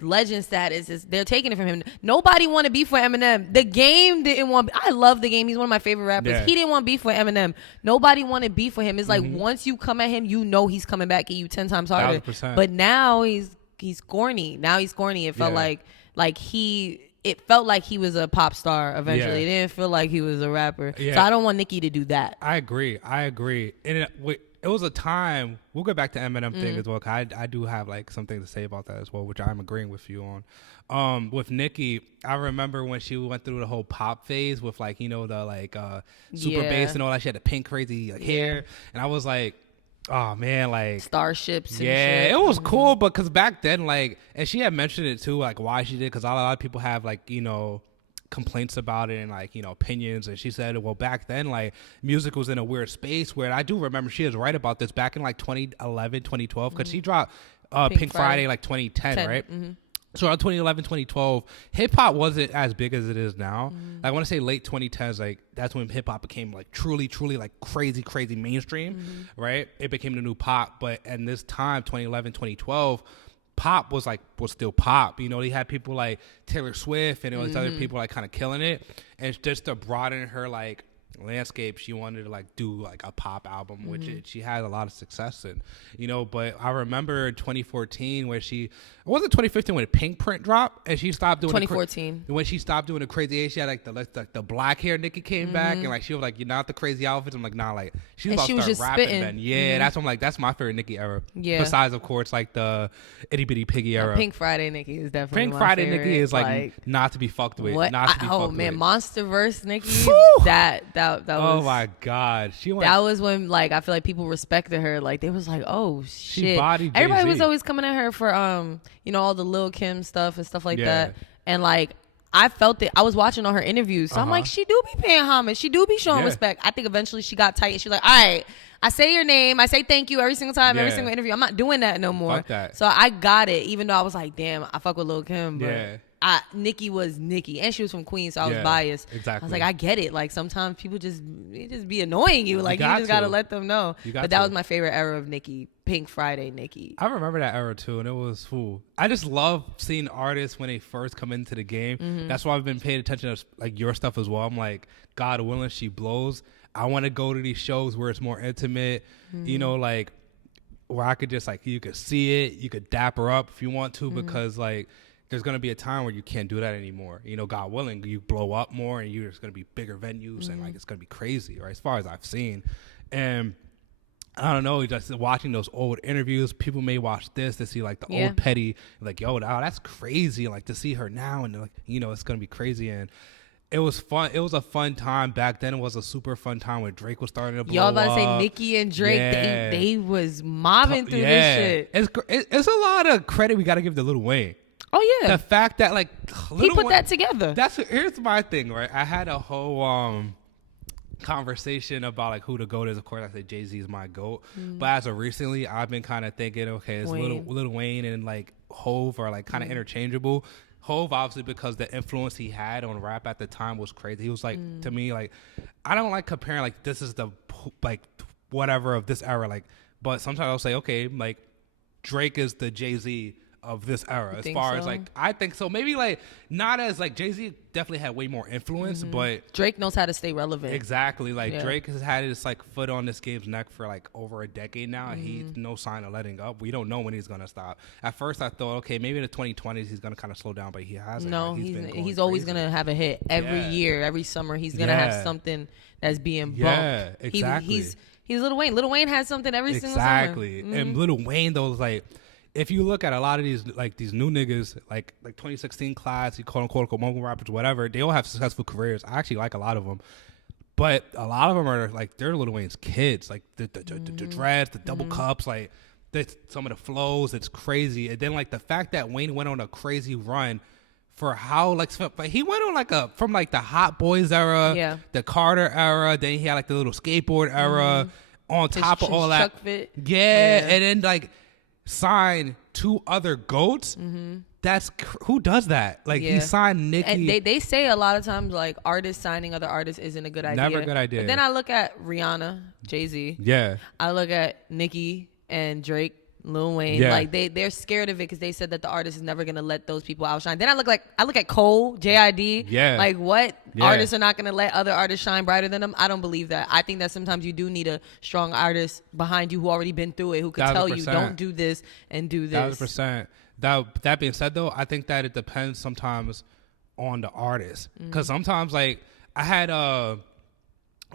legend status is, they're taking it from him. Nobody want to beef with Eminem. The Game didn't want. I love The Game. He's one of my favorite rappers. Yeah. He didn't want beef with Eminem. Nobody wanted beef with him. It's like, once you come at him, you know he's coming back at you 10 times harder. 1,000%. But now he's corny. Now he's corny. It felt it felt like he was a pop star eventually. It didn't feel like he was a rapper. Yeah. So I don't want Nicki to do that. I agree. And it was a time. We'll get back to Eminem thing as well. 'Cause I do have like something to say about that as well, which I'm agreeing with you on. With Nicki, I remember when she went through the whole pop phase with like, you know, the like super bass and all that. She had the pink crazy like, hair, and I was like, oh man, like Starships. And yeah, shit. it was cool, but because back then, like, and she had mentioned it too, like why she did, because a lot of people have like, you know, complaints about it and like, you know, opinions, and she said, well, back then like music was in a weird space where I do remember she is right about this back in like 2011 2012 because she dropped Pink Friday like 2010 right. So around 2011 2012 hip-hop wasn't as big as it is now. I want to say late 2010s, like that's when hip-hop became like truly like crazy mainstream, right? It became the new pop. But in this time 2011 2012 pop was still pop. You know, they had people like Taylor Swift and all these other people like kind of killing it, and just to broaden her like landscape, she wanted to like do like a pop album, which she had a lot of success in, you know. But I remember in 2014 where it wasn't 2015 when Pink Print dropped, and she stopped doing 2014 when she stopped doing the crazy age. She had like the black hair. Nicki came back, and like she was like, you're not the crazy outfits. I'm like, nah, like she's about to start rapping spitting. Then that's what I'm like, that's my favorite Nicki era. Besides of course like the Itty Bitty Piggy era. Pink Friday Nicki is definitely Pink my Friday favorite. Nicki is like not to be fucked with. What? Not to be fucked man, with. Monsterverse Nicki. That was, oh my god, that was when like I feel like people respected her. Like they was like, oh shit. She bodied Everybody Jay-Z. was always coming at her for you know, all the Lil Kim stuff and stuff like that. And like I felt it. I was watching all her interviews, so I'm like, she do be paying homage. She do be showing respect. I think eventually she got tight and she was like, all right, I say your name, I say thank you every single time, every single interview. I'm not doing that no more. Fuck that. So I got it, even though I was like, damn, I fuck with Lil Kim, but Nicki was Nicki, and she was from Queens, so I was biased. Exactly. I was like, I get it. Like sometimes people just be annoying you. Like you just gotta let them know. But that was my favorite era of Nicki, Pink Friday Nicki. I remember that era too, and it was cool. I just love seeing artists when they first come into the game. That's why I've been paying attention to like your stuff as well. I'm like, God willing, she blows. I want to go to these shows where it's more intimate. You know, like where I could just like you could see it, you could dap her up if you want to, because like. There's going to be a time where you can't do that anymore. You know, God willing, you blow up more and there's going to be bigger venues and like it's going to be crazy, right? As far as I've seen. And I don't know, just watching those old interviews, people may watch this to see like the old Petty, like, yo, wow, that's crazy. Like to see her now and like, you know, it's going to be crazy. And it was fun. It was a fun time. Back then it was a super fun time when Drake was starting to blow up. Y'all about to say Nicki and Drake, they was mobbing through this shit. It's a lot of credit we got to give to Lil Wayne. Oh yeah, the fact that like he put that together. Here's my thing, right? I had a whole conversation about like who the GOAT is. Of course, I say Jay-Z is my GOAT, but as of recently, I've been kind of thinking, okay, it's Lil Wayne and like Hove are like kind of interchangeable. Hove obviously because the influence he had on rap at the time was crazy. He was like to me like I don't like comparing like this is the like whatever of this era like, but sometimes I'll say okay like Drake is the Jay-Z of this era as far as like I think so maybe like not as like Jay-Z definitely had way more influence but Drake knows how to stay relevant. Exactly, like Drake has had his like foot on this game's neck for like over a decade now and he's no sign of letting up. We don't know when he's gonna stop. At first I thought okay maybe in the 2020s he's gonna kind of slow down but he hasn't. No, like, he's always gonna have a hit every year, every summer he's gonna have something that's being bumped. Yeah, exactly. He's Lil Wayne. Lil Wayne has something every single summer. Exactly. And Lil Wayne though is like if you look at a lot of these new niggas, like 2016 class, you quote unquote mobile rappers, whatever, they all have successful careers. I actually like a lot of them, but a lot of them are like they're Lil Wayne's kids, like the dreads, the double cups, like some of the flows. It's crazy, and then like the fact that Wayne went on a crazy run for how like he went on like from like the Hot Boys era, the Carter era, then he had like the little skateboard era on top of all that, fit. And then like. Sign 2 other GOATs. That's who does that? Like he signed Nicki. And they say a lot of times like artists signing other artists isn't a good idea. Never a good idea. But then I look at Rihanna, Jay-Z. Yeah. I look at Nicki and Drake, Lil Wayne. Yeah. Like they're scared of it because they said that the artist is never gonna let those people outshine. Then I look at Cole, JID. Yeah. Like what? Artists are not gonna let other artists shine brighter than them. I don't believe that. I think that sometimes you do need a strong artist behind you who already been through it, who can tell you don't do this and do this. 1,000%. That being said though, I think that it depends sometimes on the artist because sometimes like I had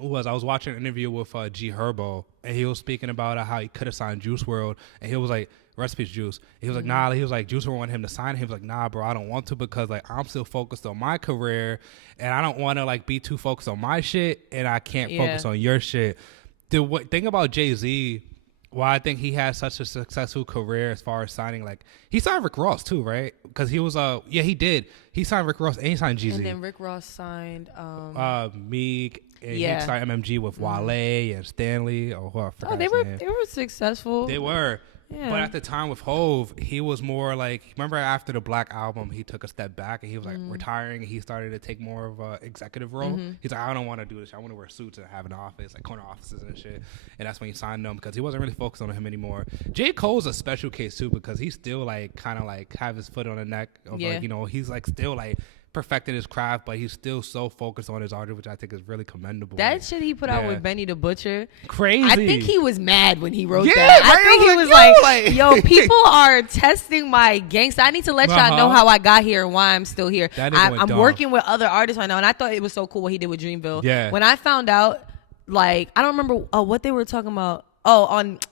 was I was watching an interview with G Herbo, and he was speaking about how he could have signed Juice WRLD, and he was like, recipes Juice. And he was like, nah. He was like, Juice WRLD wanted him to sign. He was like, nah, bro, I don't want to because like I'm still focused on my career, and I don't want to like be too focused on my shit, and I can't focus on your shit. The thing about Jay-Z, why I think he has such a successful career as far as signing, like he signed Rick Ross too, right? Because he was he did. He signed Rick Ross and he signed Jeezy. And then Rick Ross signed Meek, and he signed MMG with Wale and Stanley. They were successful. They were. Yeah. But at the time with Hove, he was more like, remember after the Black Album, he took a step back and he was like retiring, and he started to take more of a executive role. He's like, I don't want to do this. I want to wear suits and have an office, like corner offices and shit. And that's when he signed them because he wasn't really focused on him anymore. J. Cole's a special case too because he's still like kind of like have his foot on the neck of like, you know, he's like still like perfected his craft, but he's still so focused on his art, which I think is really commendable. That shit he put out with Benny the Butcher, crazy. I think he was mad when he wrote that. I think he was like, yo, people are testing my gangsta. I need to let y'all know how I got here and why I'm still here. I'm working with other artists right now, and I thought it was so cool what he did with Dreamville. Yeah. When I found out, like, I don't remember what they were talking about.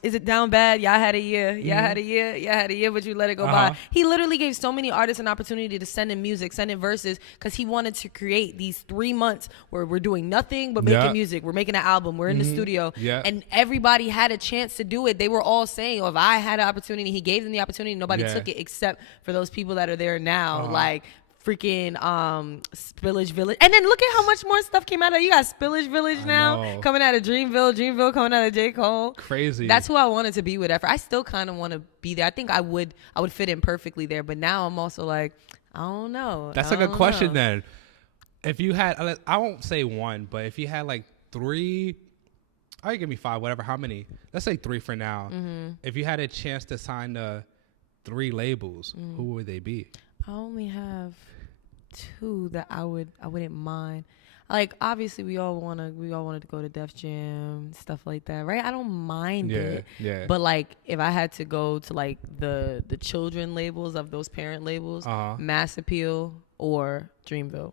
Is it Down Bad? Y'all had a year. Y'all had a year. Y'all had a year, but you let it go by. He literally gave so many artists an opportunity to send in music, send in verses, because he wanted to create these 3 months where we're doing nothing but making music. We're making an album. We're in the studio. And everybody had a chance to do it. They were all saying, if I had an opportunity, he gave them the opportunity. Nobody took it except for those people that are there now. Like, freaking Spillage Village, and then look at how much more stuff came out of. You got Spillage Village now coming out of Dreamville coming out of J. Cole. Crazy. That's who I wanted to be with. I still kind of want to be there. I think I would fit in perfectly there, but now I'm also like, I don't know. That's a good question then. If you had, I won't say one, but if you had like 3, or you give me 5, whatever, how many? Let's say 3 for now. If you had a chance to sign 3 labels, who would they be? I only have 2 that I wouldn't mind. Like, obviously we all wanted to go to Def Jam, stuff like that, right? I don't mind it. Yeah. But like, if I had to go to like the children labels of those parent labels, Mass Appeal or Dreamville.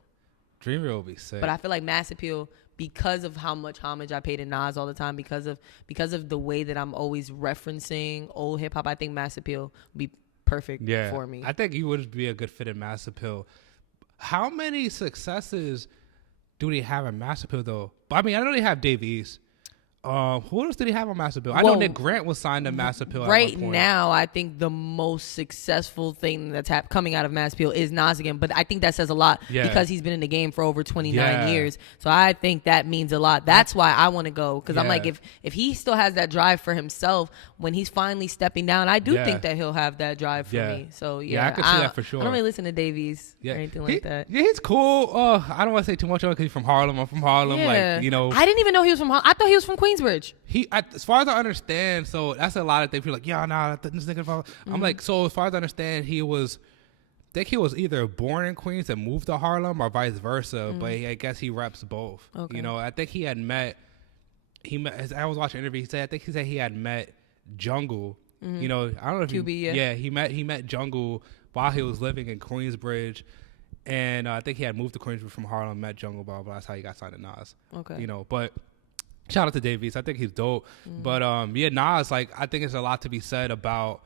Dreamville would be sick. But I feel like Mass Appeal, because of how much homage I pay to Nas all the time, because of the way that I'm always referencing old hip hop, I think Mass Appeal would be perfect for me. I think you would be a good fit in Mass Appeal. How many successes do they have in Mass Appeal though? But I mean, I know they have Dave East. Who else did he have on Mass Appeal? I know Nick Grant was signed to Mass Appeal right at one point. Now, I think the most successful thing that's coming out of Mass Appeal is Nas again. But I think that says a lot because he's been in the game for over 29 years. So I think that means a lot. That's why I want to go, because I'm like, if he still has that drive for himself when he's finally stepping down, I do think that he'll have that drive for me. So I can see that for sure. I don't really listen to Davies or anything like that. Yeah, he's cool. I don't want to say too much on it because he's from Harlem. I'm from Harlem. Like, you know, I didn't even know he was from Harlem. I thought he was from Queensbridge. As far as I understand, so that's a lot of things. People are like, yeah, nah, this nigga. I'm like, so as far as I understand, I think he was either born in Queens and moved to Harlem or vice versa. But I guess he reps both. Okay. You know, I think he had met. I was watching an interview. I think he said he had met Jungle. You know, I don't know if QB, he met Jungle while he was living in Queensbridge. And I think he had moved to Queensbridge from Harlem, met Jungle, blah, blah. That's how he got signed to Nas. Okay. You know, but shout out to Dave East. I think he's dope. But Nas, like, I think there's a lot to be said about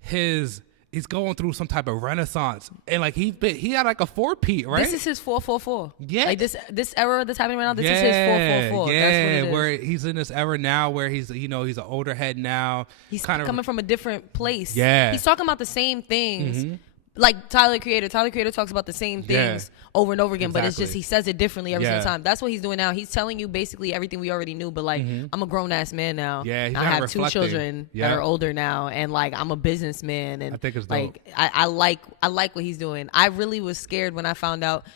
he's going through some type of renaissance. And like he had like a 4-peat, right? This is his 444. Yeah. Like this era that's happening right now, this is his 444. Yeah, that's what it is. Where he's in this era now where he's an older head now. He's kind of coming from a different place. Yeah. He's talking about the same things. Like Tyler Creator talks about the same things over and over again, but it's just he says it differently every single time. That's what he's doing now. He's telling you basically everything we already knew, but like I'm a grown ass man now. Yeah, he's I have 2 children that are older now, and like I'm a businessman, and I think it's like dope. I like what he's doing. I really was scared when I found out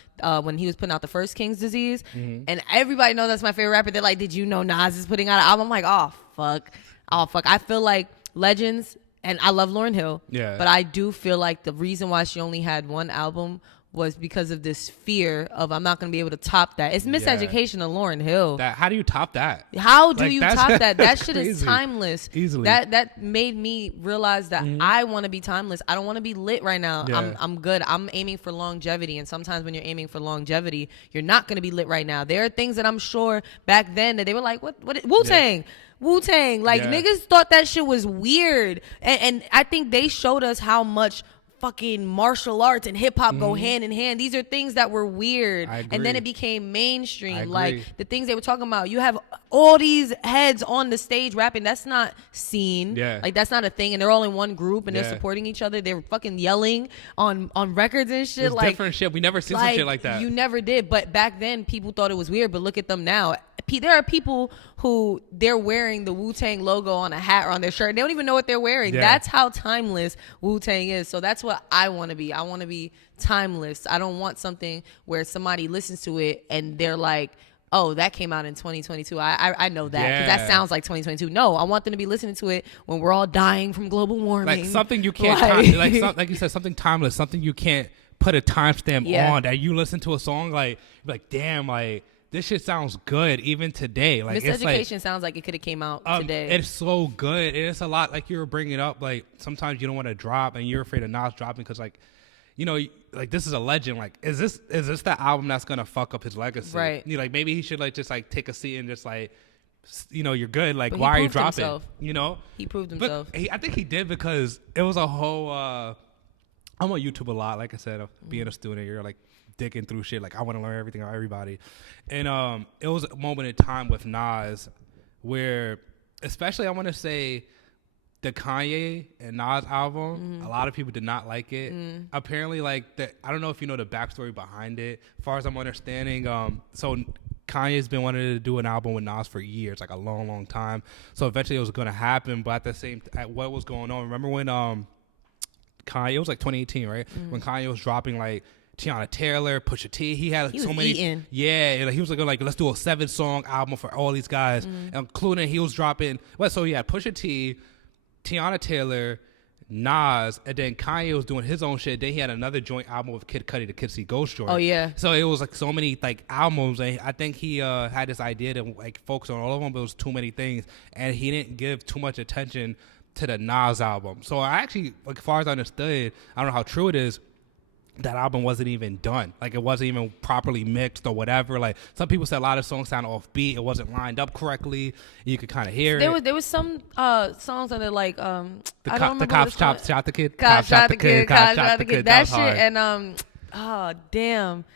when he was putting out the first King's Disease, and everybody knows that's my favorite rapper. They're like, did you know Nas is putting out an album? I'm like, oh fuck. I feel like Legends. And I love Lauryn Hill, but I do feel like the reason why she only had 1 album was because of this fear of I'm not going to be able to top that. It's Miseducation of Lauryn Hill. How do you top that? How do you top that? That shit crazy. Is timeless. Easily. That made me realize that I want to be timeless. I don't want to be lit right now. I'm good. I'm aiming for longevity, and sometimes when you're aiming for longevity, you're not going to be lit right now. There are things that I'm sure back then that they were like, what Wu-Tang? Wu-Tang. Like, niggas thought that shit was weird. And I think they showed us how much fucking martial arts and hip hop go hand in hand. These are things that were weird. And then it became mainstream. Like, the things they were talking about. You have all these heads on the stage rapping. That's not seen. Yeah. Like, that's not a thing. And they're all in one group and they're supporting each other. They're fucking yelling on records and shit. Like, different shit. We never seen some shit like that. You never did. But back then, people thought it was weird. But look at them now. There are people who they're wearing the Wu-Tang logo on a hat or on their shirt. They don't even know what they're wearing. Yeah. That's how timeless Wu-Tang is. So that's what I want to be. I want to be timeless. I don't want something where somebody listens to it and they're like, oh, that came out in 2022. I know that because that sounds like 2022. No, I want them to be listening to it when we're all dying from global warming. Like something you can't, like you said, something timeless, something you can't put a timestamp on. That you listen to a song like damn, like, this shit sounds good even today. Like, Miseducation sounds like it could have came out today. It's so good. And it's a lot, like you were bringing up, like sometimes you don't want to drop and you're afraid of Nas dropping because, like, you know, like this is a legend. Like, is this the album that's gonna fuck up his legacy? Right. You know, like maybe he should like just like take a seat and just like, you know, you're good. Like, why are you dropping? Himself. You know, he proved himself. But I think he did because it was a whole. I'm on YouTube a lot. Like I said, of being a student, you're like digging through shit. Like, I want to learn everything about everybody. And it was a moment in time with Nas where, especially I want to say the Kanye and Nas album, a lot of people did not like it. Apparently, like, I don't know if you know the backstory behind it. As far as I'm understanding, so Kanye's been wanting to do an album with Nas for years, like a long, long time. So eventually it was going to happen. But at the same time, what was going on? Remember when Kanye, it was like 2018, right? When Kanye was dropping like Tiana Taylor, Pusha T. He had so many. Eating. Yeah, like, he was like, let's do a 7-song album for all these guys, including he was dropping. Well, so he had Pusha T, Tiana Taylor, Nas, and then Kanye was doing his own shit. Then he had another joint album with Kid Cudi, the Kid See Ghost joint. Oh yeah. So it was like so many like albums, and I think he had this idea to like focus on all of them, but it was too many things, and he didn't give too much attention to the Nas album. So I actually, like, as far as I understood, I don't know how true it is, that album wasn't even done. Like, it wasn't even properly mixed or whatever. Like, some people said a lot of songs sound offbeat. It wasn't lined up correctly. You could kind of hear it. There was some songs that are like the cops shot the kid. Cop shot the kid. Cop shot the kid. That shit and oh damn.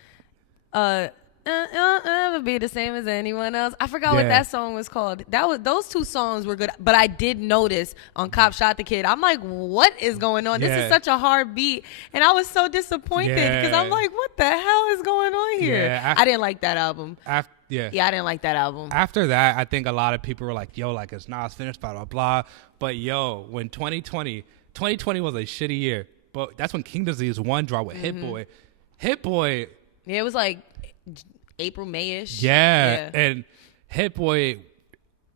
Never be the same as anyone else. I forgot what that song was called. Those two songs were good, but I did notice on Cop Shot the Kid, I'm like, what is going on? This is such a hard beat, and I was so disappointed because I'm like, what the hell is going on here? I didn't like that album. I didn't like that album. After that, I think a lot of people were like, yo, like, it's Nas finished, blah, blah, blah. But yo, when 2020 was a shitty year, but that's when King Disease 1 dropped with Hit Boy. Hit Boy. Yeah, it was like April, May-ish. Yeah. And Hit Boy,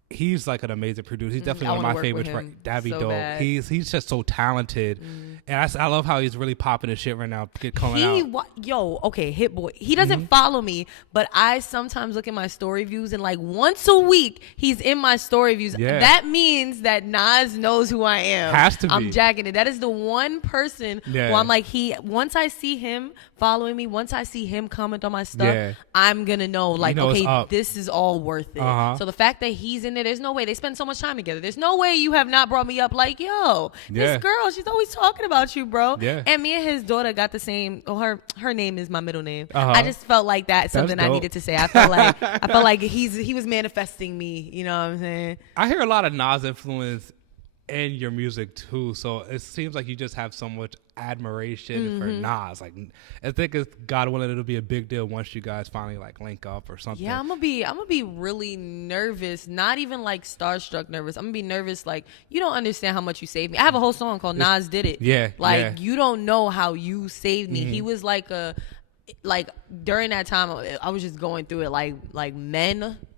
he's like an amazing producer. He's definitely one of my favorites. Right? That'd be dope. Bad. He's just so talented. And I love how he's really popping his shit right now. Okay, Hit Boy. He doesn't follow me, but I sometimes look at my story views, and like once a week, he's in my story views. Yeah. That means that Nas knows who I am. Has to be. I'm jacking it. That is the one person where I'm like, once I see him following me, once I see him comment on my stuff, I'm going to know, like, okay, this is all worth it. So the fact that he's in there, there's no way. They spend so much time together. There's no way you have not brought me up like, yo, this girl, she's always talking about you, bro. Yeah. And me and his daughter got the same. Her name is my middle name. I just felt like that's something I needed to say. I felt like he was manifesting me. You know what I'm saying? I hear a lot of Nas influence in your music too, so it seems like you just have so much admiration for Nas. Like, I think it's, God willing, it'll be a big deal once you guys finally like link up or something. Yeah, I'm gonna be really nervous. Not even like starstruck nervous. I'm gonna be nervous. Like, you don't understand how much you saved me. I have a whole song called Nas Did It. Yeah, like you don't know how you saved me. He was like during that time, I was just going through it. Like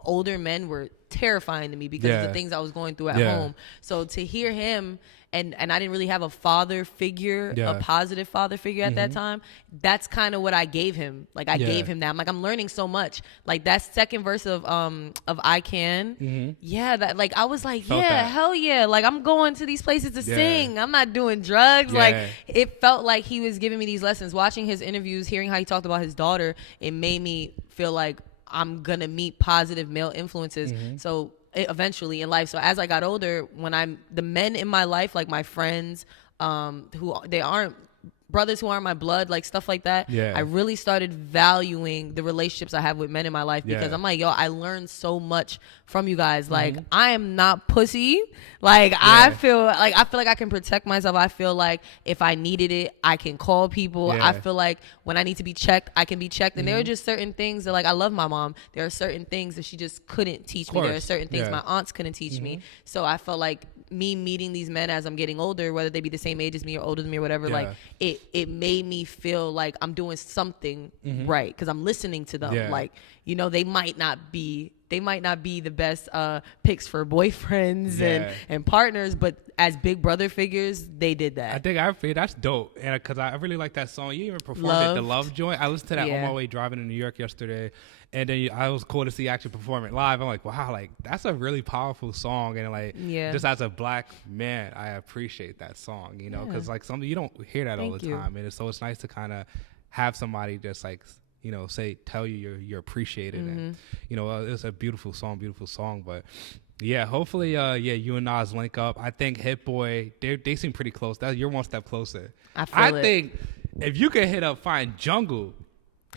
older men were terrifying to me because of the things I was going through at home. So to hear him and I didn't really have a father figure, a positive father figure at that time. That's kind of what I gave him. Like I gave him that. I'm like, I'm learning so much. Like that second verse of I Can. Yeah, that like I was like, felt that. Hell yeah. Like I'm going to these places to sing. I'm not doing drugs. Like it felt like he was giving me these lessons. Watching his interviews, hearing how he talked about his daughter, it made me feel like I'm gonna meet positive male influences. So eventually in life. So as I got older, when the men in my life, like my friends, who they aren't brothers who aren't my blood, like stuff like that. I really started valuing the relationships I have with men in my life because I'm like, yo, I learned so much from you guys. Like I am not pussy. Like I feel like I can protect myself. I feel like if I needed it, I can call people. I feel like when I need to be checked, I can be checked. And there are just certain things that, like, I love my mom. There are certain things that she just couldn't teach me. There are certain things my aunts couldn't teach me. So I felt like me meeting these men as I'm getting older, whether they be the same age as me or older than me or whatever, like it made me feel like I'm doing something right because I'm listening to them. Like, you know, they might not be the best picks for boyfriends and partners, but as big brother figures, they did that. I think that's dope, and because I really like that song. You even performed it, the Love joint. I listened to that on my way driving to New York yesterday, and then I was cool to see you actually perform it live. I'm like, wow, like that's a really powerful song, and like just as a black man, I appreciate that song, you know, because like something you don't hear that all the time, and so it's nice to kind of have somebody just like, you know, tell you you're appreciated, and you know, it's a beautiful song. But yeah, hopefully, you and Nas link up. I think Hit Boy, they seem pretty close. You're one step closer. I think if you could find Jungle.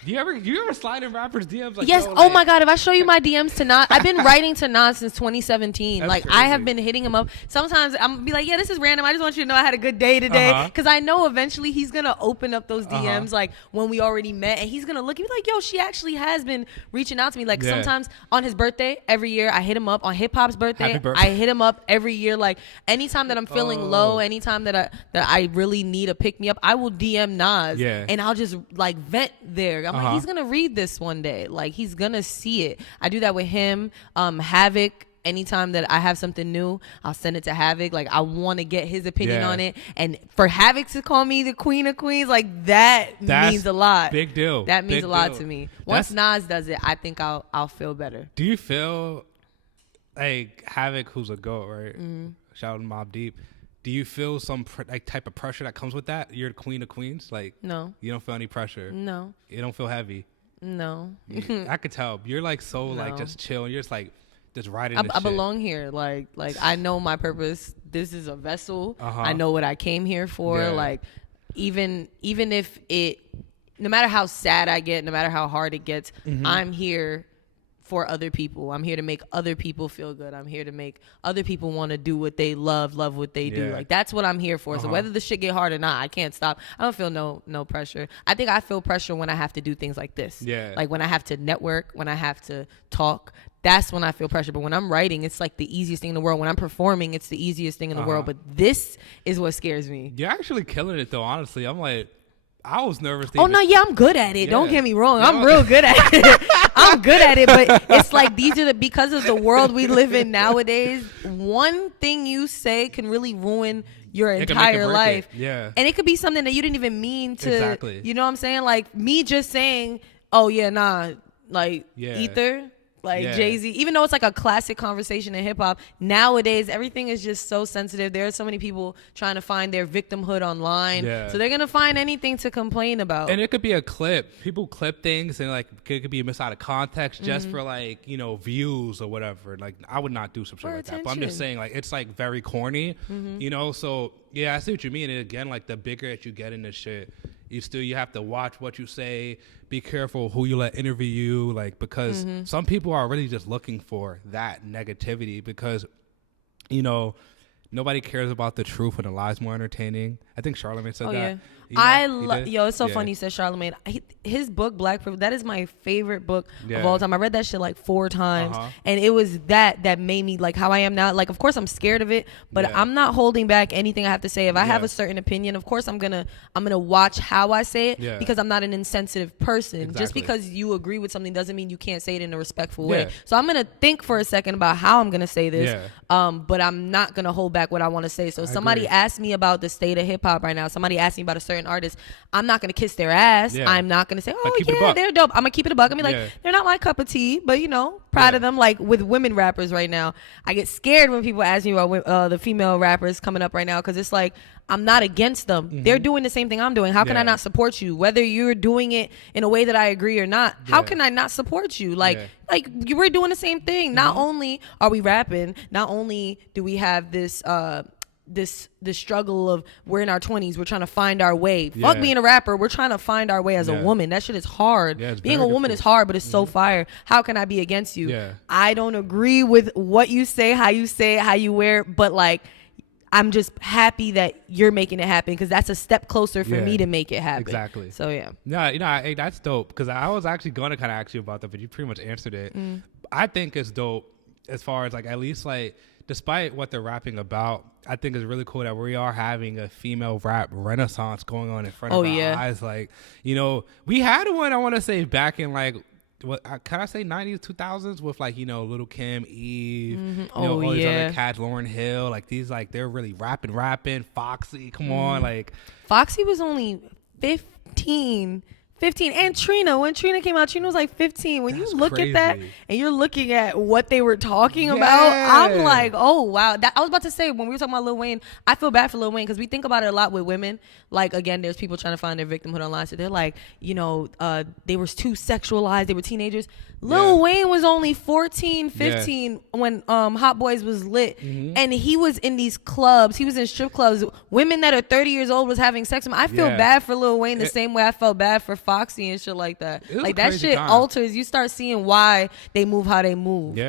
Do you ever slide in rappers' DMs? Like, yes. Yo, oh my God. If I show you my DMs to Nas, I've been writing to Nas since 2017. Like crazy. I have been hitting him up. Sometimes I'm be like, yeah, this is random. I just want you to know I had a good day today. Because I know eventually he's going to open up those DMs like when we already met. And he's going to look and be like, yo, she actually has been reaching out to me. Like sometimes on his birthday, every year I hit him up. On Hip Hop's birthday, I hit him up every year. Like anytime that I'm feeling low, anytime that I really need a pick me up, I will DM Nas. And I'll just like vent there. I'm like, he's gonna read this one day. Like he's gonna see it. I do that with him. Havoc. Anytime that I have something new, I'll send it to Havoc. Like I want to get his opinion on it. And for Havoc to call me the Queen of Queens, like that's means a lot. Big deal. That means a lot to me. Once Nas does it, I think I'll feel better. Do you feel like Havoc, who's a GOAT, right? Shout out to Mobb Deep. Do you feel some type of pressure that comes with that? You're the Queen of Queens. Like no, you don't feel any pressure. No, you don't feel heavy. No, I could tell. You're like so like just chill, and you're just like just riding. I belong here. Like I know my purpose. This is a vessel. I know what I came here for. Like even if no matter how sad I get, no matter how hard it gets, I'm here for other people. I'm here to make other people feel good. I'm here to make other people want to do what they love what they do. Like that's what I'm here for. So whether the shit get hard or not, I can't stop. I don't feel no pressure. I think I feel pressure when I have to do things like this. Like when I have to network, when I have to talk, that's when I feel pressure. But when I'm writing, it's like the easiest thing in the world. When I'm performing, it's the easiest thing in the world. But this is what scares me. You're actually killing it though, honestly. I'm like, I was nervous. Oh no, I'm good at it. Don't get me wrong. I'm real good at it. I'm good at it, but it's like because of the world we live in nowadays, one thing you say can really ruin your entire life. And it could be something that you didn't even mean to. Exactly. You know what I'm saying? Like me just saying, oh yeah, nah, like Ether. Like Jay-Z, even though it's like a classic conversation in hip hop, nowadays everything is just so sensitive. There are so many people trying to find their victimhood online. So they're going to find anything to complain about. And it could be a clip. People clip things and like it could be missed out of context just for like, you know, views or whatever. Like I would not do some shit like that. But I'm just saying like it's like very corny, you know? So yeah, I see what you mean. And again, like the bigger that you get in this shit, you have to watch what you say. Be careful who you let interview you, like because some people are really just looking for that negativity because, you know, nobody cares about the truth and the lies more entertaining. I think Charlamagne said that. Yo, it's so funny you said Charlemagne. His book Black Privilege, that is my favorite book of all time. I read that shit like 4 times, and it was that made me like how I am now. Like, of course I'm scared of it, but I'm not holding back anything I have to say. If I have a certain opinion, of course I'm gonna watch how I say it, because I'm not an insensitive person. Exactly. Just because you agree with something doesn't mean you can't say it in a respectful way. So I'm gonna think for a second about how I'm gonna say this, but I'm not gonna hold back what I want to say. So somebody asked me about the state of hip hop right now. Somebody asked me about a certain artist. I'm not gonna kiss their ass. I'm not gonna say, oh yeah, they're dope. I'm gonna keep it a buck. I mean, like, they're not my cup of tea, but proud of them. Like with women rappers right now, I get scared when people ask me about the female rappers coming up right now, because it's like, I'm not against them. They're doing the same thing I'm doing. How can I not support you? Whether you're doing it in a way that I agree or not, how can I not support you? Like you were doing the same thing. Not only are we rapping, not only do we have this this struggle of we're in our 20s, we're trying to find our way. Fuck being a rapper, we're trying to find our way as a woman. That shit is hard. Being a woman is hard, but it's so fire. How can I be against you? I don't agree with what you say, how you say it, how you wear it, but like, I'm just happy that you're making it happen, because that's a step closer for me to make it happen. Exactly. So yeah. No, that's dope, because I was actually going to kind of ask you about that, but you pretty much answered it. I think it's dope as far as like, at least like, despite what they're rapping about, I think it's really cool that we are having a female rap renaissance going on in front of our eyes. Like, we had one, I want to say, back in like, what can I say, 90s, 2000s, with like, Lil' Kim, Eve, all these other cats, Lauryn Hill, like these, like, they're really rapping. Foxy, come on, like. Foxy was only 15, and Trina, when Trina came out, Trina was like 15. When you look at that and you're looking at what they were talking about, I'm like, oh wow. I was about to say, when we were talking about Lil Wayne, I feel bad for Lil Wayne, because we think about it a lot with women. Like, again, there's people trying to find their victimhood online, so they're like, they were too sexualized, they were teenagers. Lil Wayne was only 14, 15 when Hot Boys was lit, and he was in these clubs, he was in strip clubs, women that are 30 years old was having sex with him. I feel bad for Lil Wayne the same way I felt bad for Foxy and shit like that. Like, that shit alters. You start seeing why they move how they move.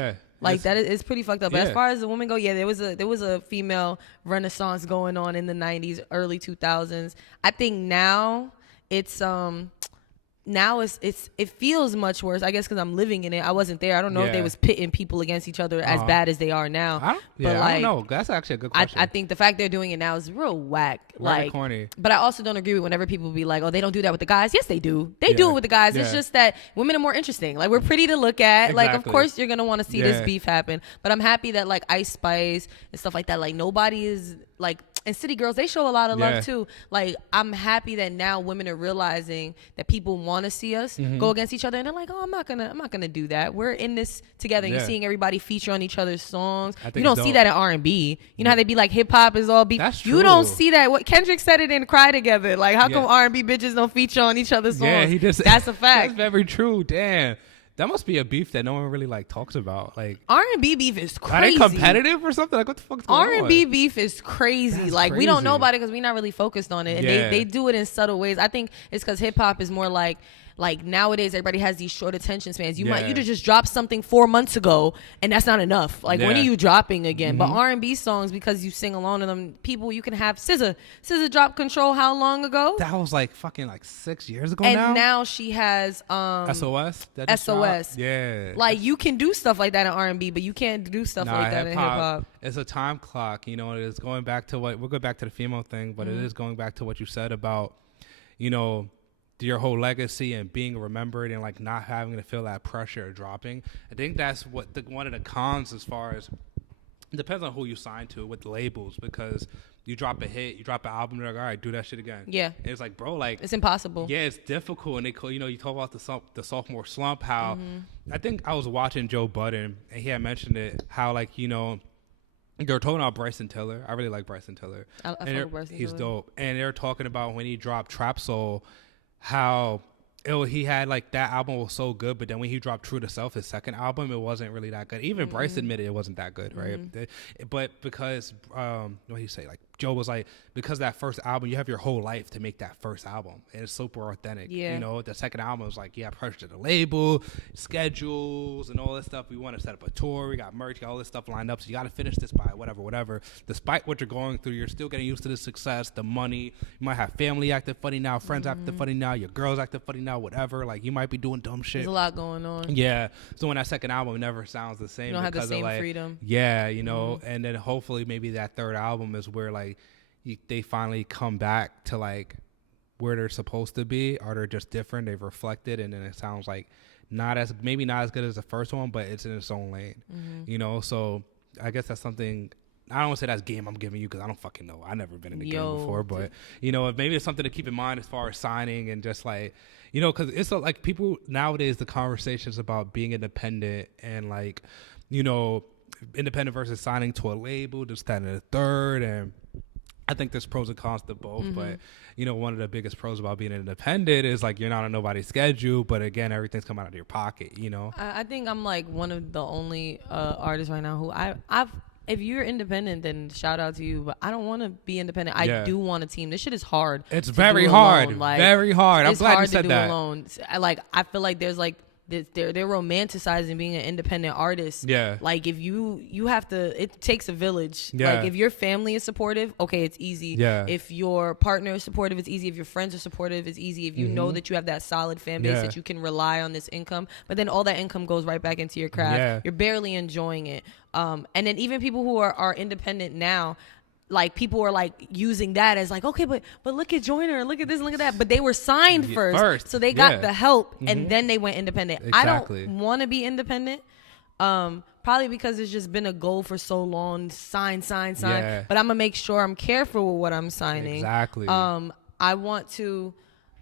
Like, that is pretty fucked up. As far as the women go, there was a female renaissance going on in the 90s, early 2000s. I think now it's it feels much worse, I guess, because I'm living in it. I wasn't there. I don't know if they was pitting people against each other as bad as they are now. I don't know. That's actually a good question. I think the fact they're doing it now is real whack. Like, corny. But I also don't agree with whenever people be like, oh, they don't do that with the guys. Yes, they do. They do it with the guys. It's just that women are more interesting. Like, we're pretty to look at. Like, of course you're gonna want to see this beef happen. But I'm happy that like Ice Spice and stuff like that, like, nobody is like. And City Girls, they show a lot of love too. Like, I'm happy that now women are realizing that people want to see us go against each other, and they're like, oh, I'm not gonna do that. We're in this together. You're seeing everybody feature on each other's songs. You don't see that in R&B. You know how they be like, hip hop is all beef. That's true. You don't see that. What Kendrick said it in Cry Together. Like, how come R&B bitches don't feature on each other's songs? That's a fact. That's very true. Damn. That must be a beef that no one really like talks about. Like, R&B beef is crazy. Are they competitive or something? Like, what the fuck is going on? R&B beef is crazy. That's like, we don't know about it because we're not really focused on it. And they do it in subtle ways. I think it's because hip hop is more like nowadays everybody has these short attention spans. You just drop something 4 months ago and that's not enough. Like, when are you dropping again? But R&B songs, because you sing along to them, people, you can have SZA drop Control how long ago? That was like fucking like 6 years ago. And now she has SOS. SOS. Yeah. Like, you can do stuff like that in R&B, but you can't do stuff like that in hip hop. It's a time clock, it's going back to we'll go back to the female thing, but it is going back to what you said about, your whole legacy and being remembered and like not having to feel that pressure of dropping. I think that's what one of the cons, as far as it depends on who you sign to with the labels, because you drop a hit, you drop an album, they're like, all right, do that shit again. And it's like, bro, like, it's impossible. It's difficult. And they, you talk about the sophomore slump, how I think I was watching Joe Budden and he had mentioned it, how like, they were talking about Bryson Tiller. I really like Bryson Tiller. I fuck Bryson He's Tiller. dope. And they're talking about when he dropped Trap Soul, how he had like that album was so good, but then when he dropped True to Self, his second album, it wasn't really that good. Even Bryce admitted it wasn't that good, right? But because what do you say, like Joe was like, because that first album, you have your whole life to make that first album, and it's super authentic. Yeah. You know, the second album was like, yeah, pressure to the label, schedules, and all this stuff. We want to set up a tour. We got merch, got all this stuff lined up. So you got to finish this by whatever. Despite what you're going through, you're still getting used to the success, the money. You might have family acting funny now, friends acting funny now, your girls acting funny now, whatever. Like, you might be doing dumb shit. There's a lot going on. Yeah. So when that second album never sounds the same, you don't have the same like, freedom. Yeah, you know, and then hopefully maybe that third album is where like they finally come back to like where they're supposed to be, or they're just different. They've reflected, and then it sounds like maybe not as good as the first one, but it's in its own lane. You know, so I guess that's something. I don't want to say that's game I'm giving you because I don't fucking know. I've never been in the game before, but you know, maybe it's something to keep in mind as far as signing and just like, you know, because it's like people nowadays, the conversations about being independent and like, you know, independent versus signing to a label, just that and the third, and I think there's pros and cons to both, but you know, one of the biggest pros about being independent is like you're not on nobody's schedule, but again, everything's coming out of your pocket, you know. I think I'm like one of the only artists right now who I've if you're independent, then shout out to you, but I don't want to be independent. I do want a team. This shit is hard. It's very hard. Like, very hard. I'm glad you said that. It's hard to do alone. I feel like there's like they're romanticizing being an independent artist. Yeah. Like if you have to, it takes a village. Yeah. Like if your family is supportive, okay, it's easy. Yeah. If your partner is supportive, it's easy. If your friends are supportive, it's easy. If you know that you have that solid fan base that you can rely on this income, but then all that income goes right back into your craft. Yeah. You're barely enjoying it. And then even people who are independent now, like people are like using that as like, okay, but look at Joyner, look at this, look at that. But they were signed first. So they got the help and then they went independent. Exactly. I don't want to be independent. Probably because it's just been a goal for so long. Sign. Yeah. But I'm gonna make sure I'm careful with what I'm signing. Exactly. I want to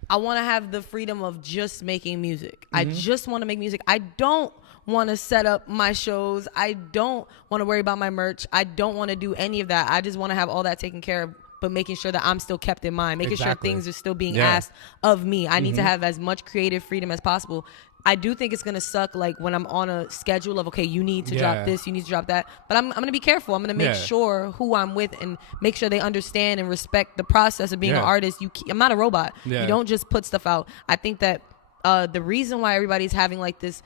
have the freedom of just making music. I just want to make music. I don't want to set up my shows. I don't want to worry about my merch. I don't want to do any of that. I just want to have all that taken care of, but making sure that I'm still kept in mind, making sure things are still being asked of me. I need to have as much creative freedom as possible. I do think it's going to suck like when I'm on a schedule of, okay, you need to drop this, you need to drop that. But I'm going to be careful. I'm going to make sure who I'm with and make sure they understand and respect the process of being an artist. I'm not a robot. You don't just put stuff out. I think that the reason why everybody's having like this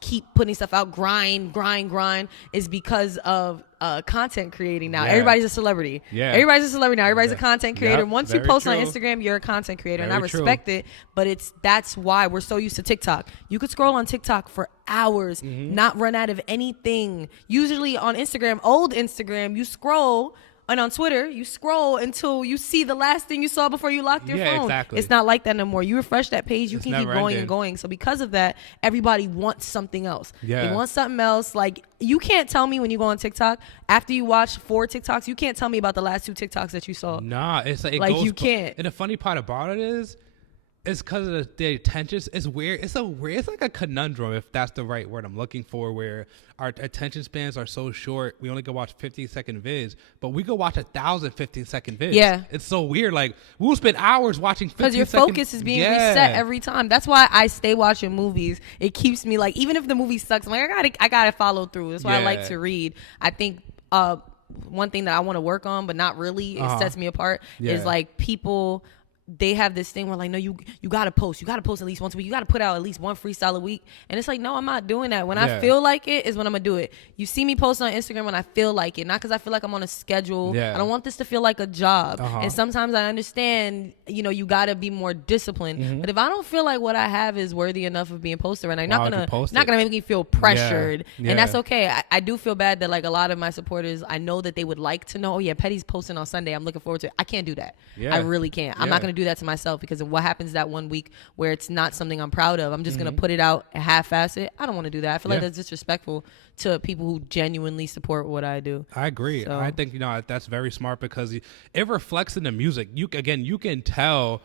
keep putting stuff out, grind is because of content creating now. Everybody's a celebrity. Everybody's a celebrity now. Everybody's a content creator. Once you post on Instagram, you're a content creator, and I respect it. But that's why we're so used to TikTok. You could scroll on TikTok for hours, not run out of anything. Usually on Instagram, old Instagram, you scroll. And on Twitter, you scroll until you see the last thing you saw before you locked your phone. Exactly. It's not like that no more. You refresh that page, you can keep going and going. So because of that, everybody wants something else. They want something else. Like, you can't tell me when you go on TikTok, after you watch 4 TikToks, you can't tell me about the last 2 TikToks that you saw. Nah, it's like, you can't. And the funny part about it is, it's because of the attention. It's weird. It's like a conundrum, if that's the right word I'm looking for, where our attention spans are so short. We only can watch 15-second vids, but we could watch 1,000 15-second vids. Yeah. It's so weird. Like, we'll spend hours watching 15 because your focus is being reset every time. That's why I stay watching movies. It keeps me like, even if the movie sucks, I'm like, I gotta follow through. That's why I like to read. I think one thing that I want to work on, but not really, it sets me apart, is like people. They have this thing where like, no, you gotta post at least once a week. You gotta put out at least one freestyle a week. And it's like, no, I'm not doing that. When I feel like it is when I'm gonna do it. You see me post on Instagram when I feel like it, not because I feel like I'm on a schedule. I don't want this to feel like a job. And sometimes I understand, you gotta be more disciplined. But if I don't feel like what I have is worthy enough of being posted right now, not gonna make me feel pressured. And that's okay. I do feel bad that like a lot of my supporters, I know that they would like to know, oh yeah, Petty's posting on Sunday, I'm looking forward to it. I can't do that. I really can't. I'm not gonna do that to myself, because of what happens that one week where it's not something I'm proud of. I'm just gonna put it out half-ass it. I don't want to do that. I feel like that's disrespectful to people who genuinely support what I do. I agree. So, I think that's very smart, because it reflects in the music. You can tell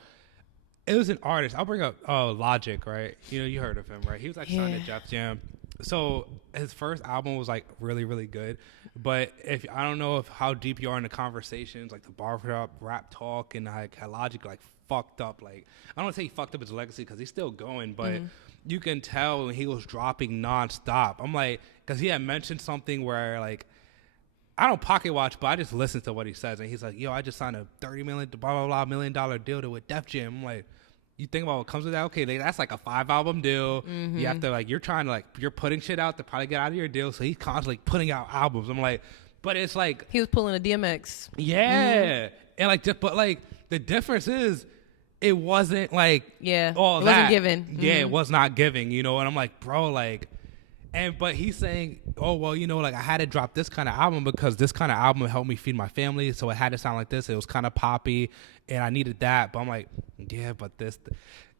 it was an artist. I'll bring up Logic, right? You heard of him, right? He was like signed to Def Jam. So his first album was like really, really good. But if I don't know how deep you are in the conversations, like the barbershop rap talk, and like how Logic like fucked up. Like, I don't want to say he fucked up his legacy, because he's still going, but you can tell when he was dropping nonstop. I'm like, because he had mentioned something where like I don't pocket watch, but I just listen to what he says. And he's like, yo, I just signed a $30 million, blah, blah, blah, $1 million deal with Def Jam. I'm like, you think about what comes with that? Okay, that's like a 5-album deal. Mm-hmm. You have to like, you're trying to like, you're putting shit out to probably get out of your deal. So he's constantly putting out albums. I'm like, but it's like. He was pulling a DMX. Yeah. Mm-hmm. And like, but like the difference is it wasn't like. Yeah. All it that. Wasn't given. Mm-hmm. Yeah, it was not giving, you know? And I'm like, bro, like. But he's saying, oh, well, you know, like I had to drop this kind of album because this kind of album helped me feed my family. So it had to sound like this. It was kind of poppy and I needed that. But I'm like, yeah, but this,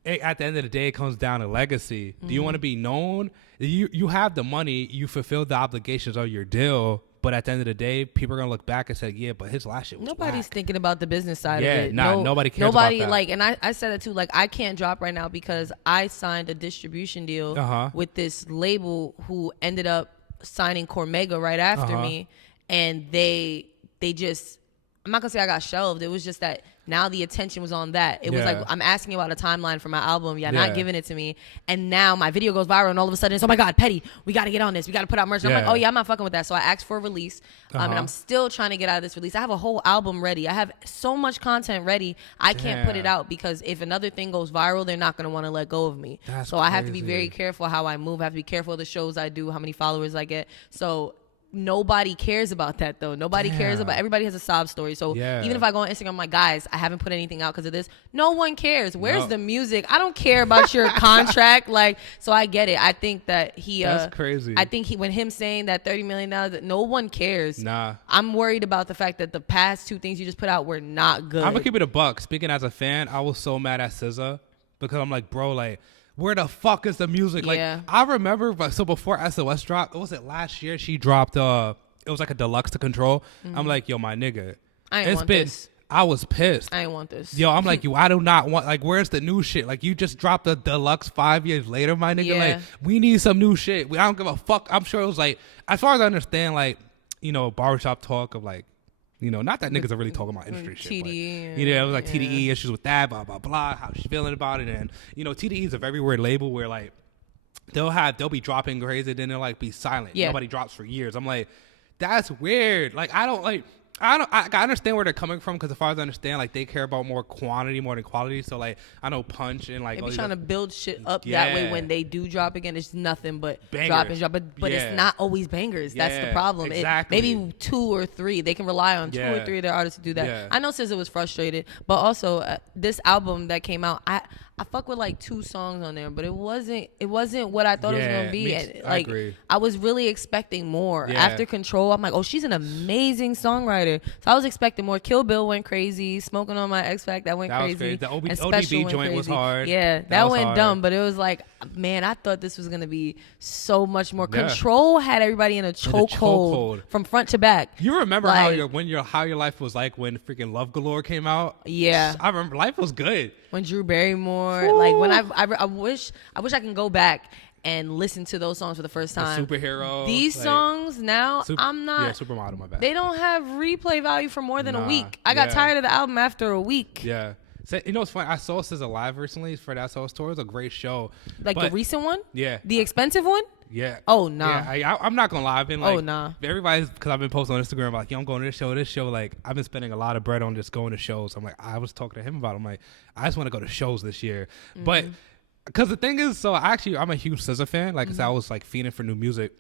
at the end of the day, it comes down to legacy. Mm-hmm. Do you want to be known? You have the money. You fulfilled the obligations of your deal. But at the end of the day, people are going to look back and say, yeah, but his last shit was Nobody's whack. Thinking about the business side of it. Nobody cares about that. Like, and I said it too, like, I can't drop right now because I signed a distribution deal with this label who ended up signing Cormega right after me. And they just, I'm not going to say I got shelved. It was just that now the attention was on that. It was like, I'm asking about a timeline for my album. Not giving it to me. And now my video goes viral and all of a sudden it's, oh my God, Petty, we got to get on this. We got to put out merch. And I'm like, oh yeah, I'm not fucking with that. So I asked for a release. And I'm still trying to get out of this release. I have a whole album ready. I have so much content ready. I can't put it out because if another thing goes viral, they're not going to want to let go of me. That's so crazy. I have to be very careful how I move. I have to be careful of the shows I do, how many followers I get. So nobody cares about that though. Nobody cares about. Everybody has a sob story. So even if I go on Instagram, I'm like, guys, I haven't put anything out because of this. No one cares. Where's the music? I don't care about your contract. Like, so I get it. I think that he. That's crazy. I think when him saying that $30 million, no one cares. Nah. I'm worried about the fact that the past two things you just put out were not good. I'm gonna keep it a buck. Speaking as a fan, I was so mad at SZA because I'm like, bro, like. Where the fuck is the music? Like, I remember, so before SOS dropped, was it last year? She dropped, it was like a deluxe to Control. Mm-hmm. I'm like, yo, my nigga. I was pissed. I ain't want this. Yo, I'm like, I do not want, like, where's the new shit? Like, you just dropped the deluxe 5 years later, my nigga. Like, we need some new shit. I don't give a fuck. I'm sure it was like, as far as I understand, like, you know, barbershop talk of like, you know, not that niggas are really talking about industry shit. TDE. But, you know, it was like TDE issues with that, blah, blah, blah, how she's feeling about it. And, you know, TDE is a very weird label where, like, they'll be dropping crazy, then they'll, like, be silent. Yeah. Nobody drops for years. I'm like, that's weird. Like, I understand where they're coming from because as far as I understand, like, they care about more quantity more than quality. So, like, I know Punch and, like... They be trying to build shit up that way when they do drop again. It's nothing but bangers. drop. But it's not always bangers. That's the problem. Exactly. Maybe 2 or 3. They can rely on 2 or 3 of their artists to do that. Yeah. I know SZA was frustrated. But also, this album that came out, I fuck with like 2 songs on there, but it wasn't what I thought it was gonna be. I agree. I was really expecting more. After Control, I'm like, oh, she's an amazing songwriter. So I was expecting more. Kill Bill went crazy. Smoking on My X Fact, that went crazy. The ODB joint was hard. Yeah, that went hard. Dumb, but it was like, man, I thought this was gonna be so much more. Control had everybody in a chokehold from front to back. You remember like, how your life was like when freaking Love Galore came out? Yeah, I remember life was good. When Drew Barrymore, like when I wish I can go back and listen to those songs for the first time. The Superhero. These songs now, I'm not. Yeah, Supermodel, my bad. They don't have replay value for more than a week. I got tired of the album after a week. Yeah. So, you know what's funny? I saw SZA live recently for that SOS tour. It was a great show. Like the recent one? Yeah. The expensive one? Yeah. Oh, nah. Yeah, I'm not going to lie. I've been like, oh, nah. Everybody's, because I've been posting on Instagram like, yo, I'm going to this show. Like, I've been spending a lot of bread on just going to shows. I'm like, I was talking to him about it. I'm like, I just want to go to shows this year. Mm-hmm. But, because the thing is, so I'm a huge SZA fan. Like I said, I was like fiending for new music.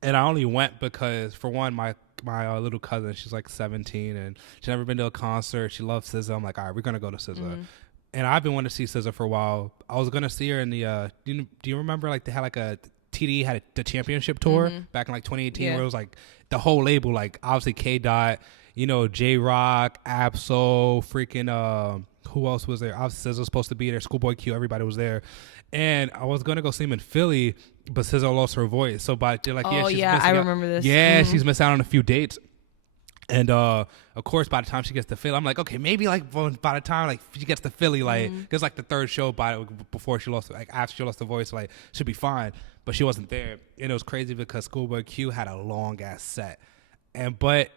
And I only went because, for one, my little cousin, she's like 17 and she's never been to a concert. She loves SZA. I'm like, all right, we're going to go to SZA. And I've been wanting to see SZA for a while. I was going to see her in the, do you remember like they had like TDE had the championship tour back in like 2018 where it was like the whole label, like obviously K-Dot, you know, J-Rock, Absol, freaking, who else was there? Obviously SZA was supposed to be there. Schoolboy Q, everybody was there. And I was going to go see him in Philly, but SZA lost her voice. So they're like, I remember this. Yeah, she's missed out on a few dates. And of course, by the time she gets to Philly, I'm like, okay, maybe like by the time like she gets to Philly, like there's like the third show before she lost, like after she lost the voice, like should be fine. But she wasn't there, and it was crazy because Schoolboy Q had a long ass set. But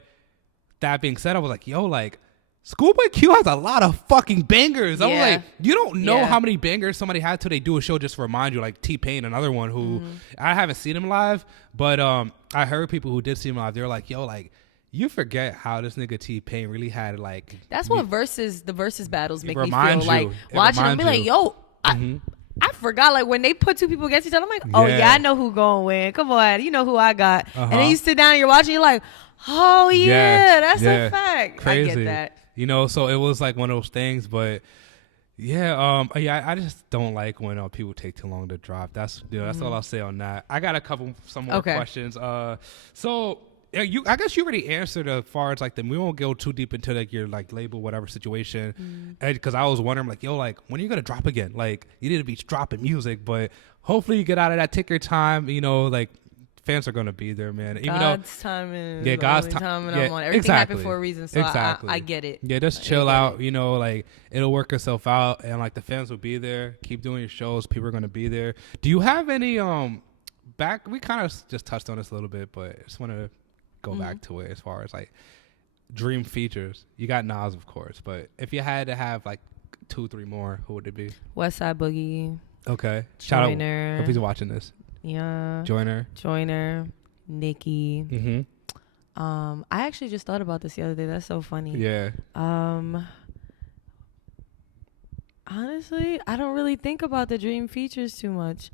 that being said, I was like, yo, like Schoolboy Q has a lot of fucking bangers. I'm like, you don't know how many bangers somebody had till they do a show just to remind you. Like T-Pain, another one who I haven't seen him live, but I heard people who did see him live. They were like, yo, like you forget how this nigga T-Pain really had like. That's what the versus battles make me feel you. like. Watching them, be like, yo, I forgot, like, when they put two people against each other, I'm like, oh, yeah I know who gonna win. Come on, you know who I got. And then you sit down and you're watching, you're like, oh, yeah, that's a fact. Crazy. I get that. You know, so it was like one of those things, but yeah, I just don't like when people take too long to drop. That's all I'll say on that. I got some more questions. So yeah, I guess you already answered as far as like we won't go too deep into like your like label whatever situation, because I was wondering like, yo, like when are you gonna drop again? Like you need to be dropping music, but hopefully you get out of that. Take your time, you know, like. Fans are gonna be there, man. Even God's timing. Yeah, God's timing. Yeah, everything happened for a reason, so I get it. Yeah, just chill out. You know, like it'll work itself out, and like the fans will be there. Keep doing your shows. People are gonna be there. Do you have any back? We kind of just touched on this a little bit, but I just want to go back to it as far as like dream features. You got Nas, of course, but if you had to have like 2-3 more, who would it be? Westside Boogie. Okay. Shout out if he's watching this. Yeah. Joyner, Nicki. I actually just thought about this the other day. That's so funny. Yeah. Honestly, I don't really think about the dream features too much.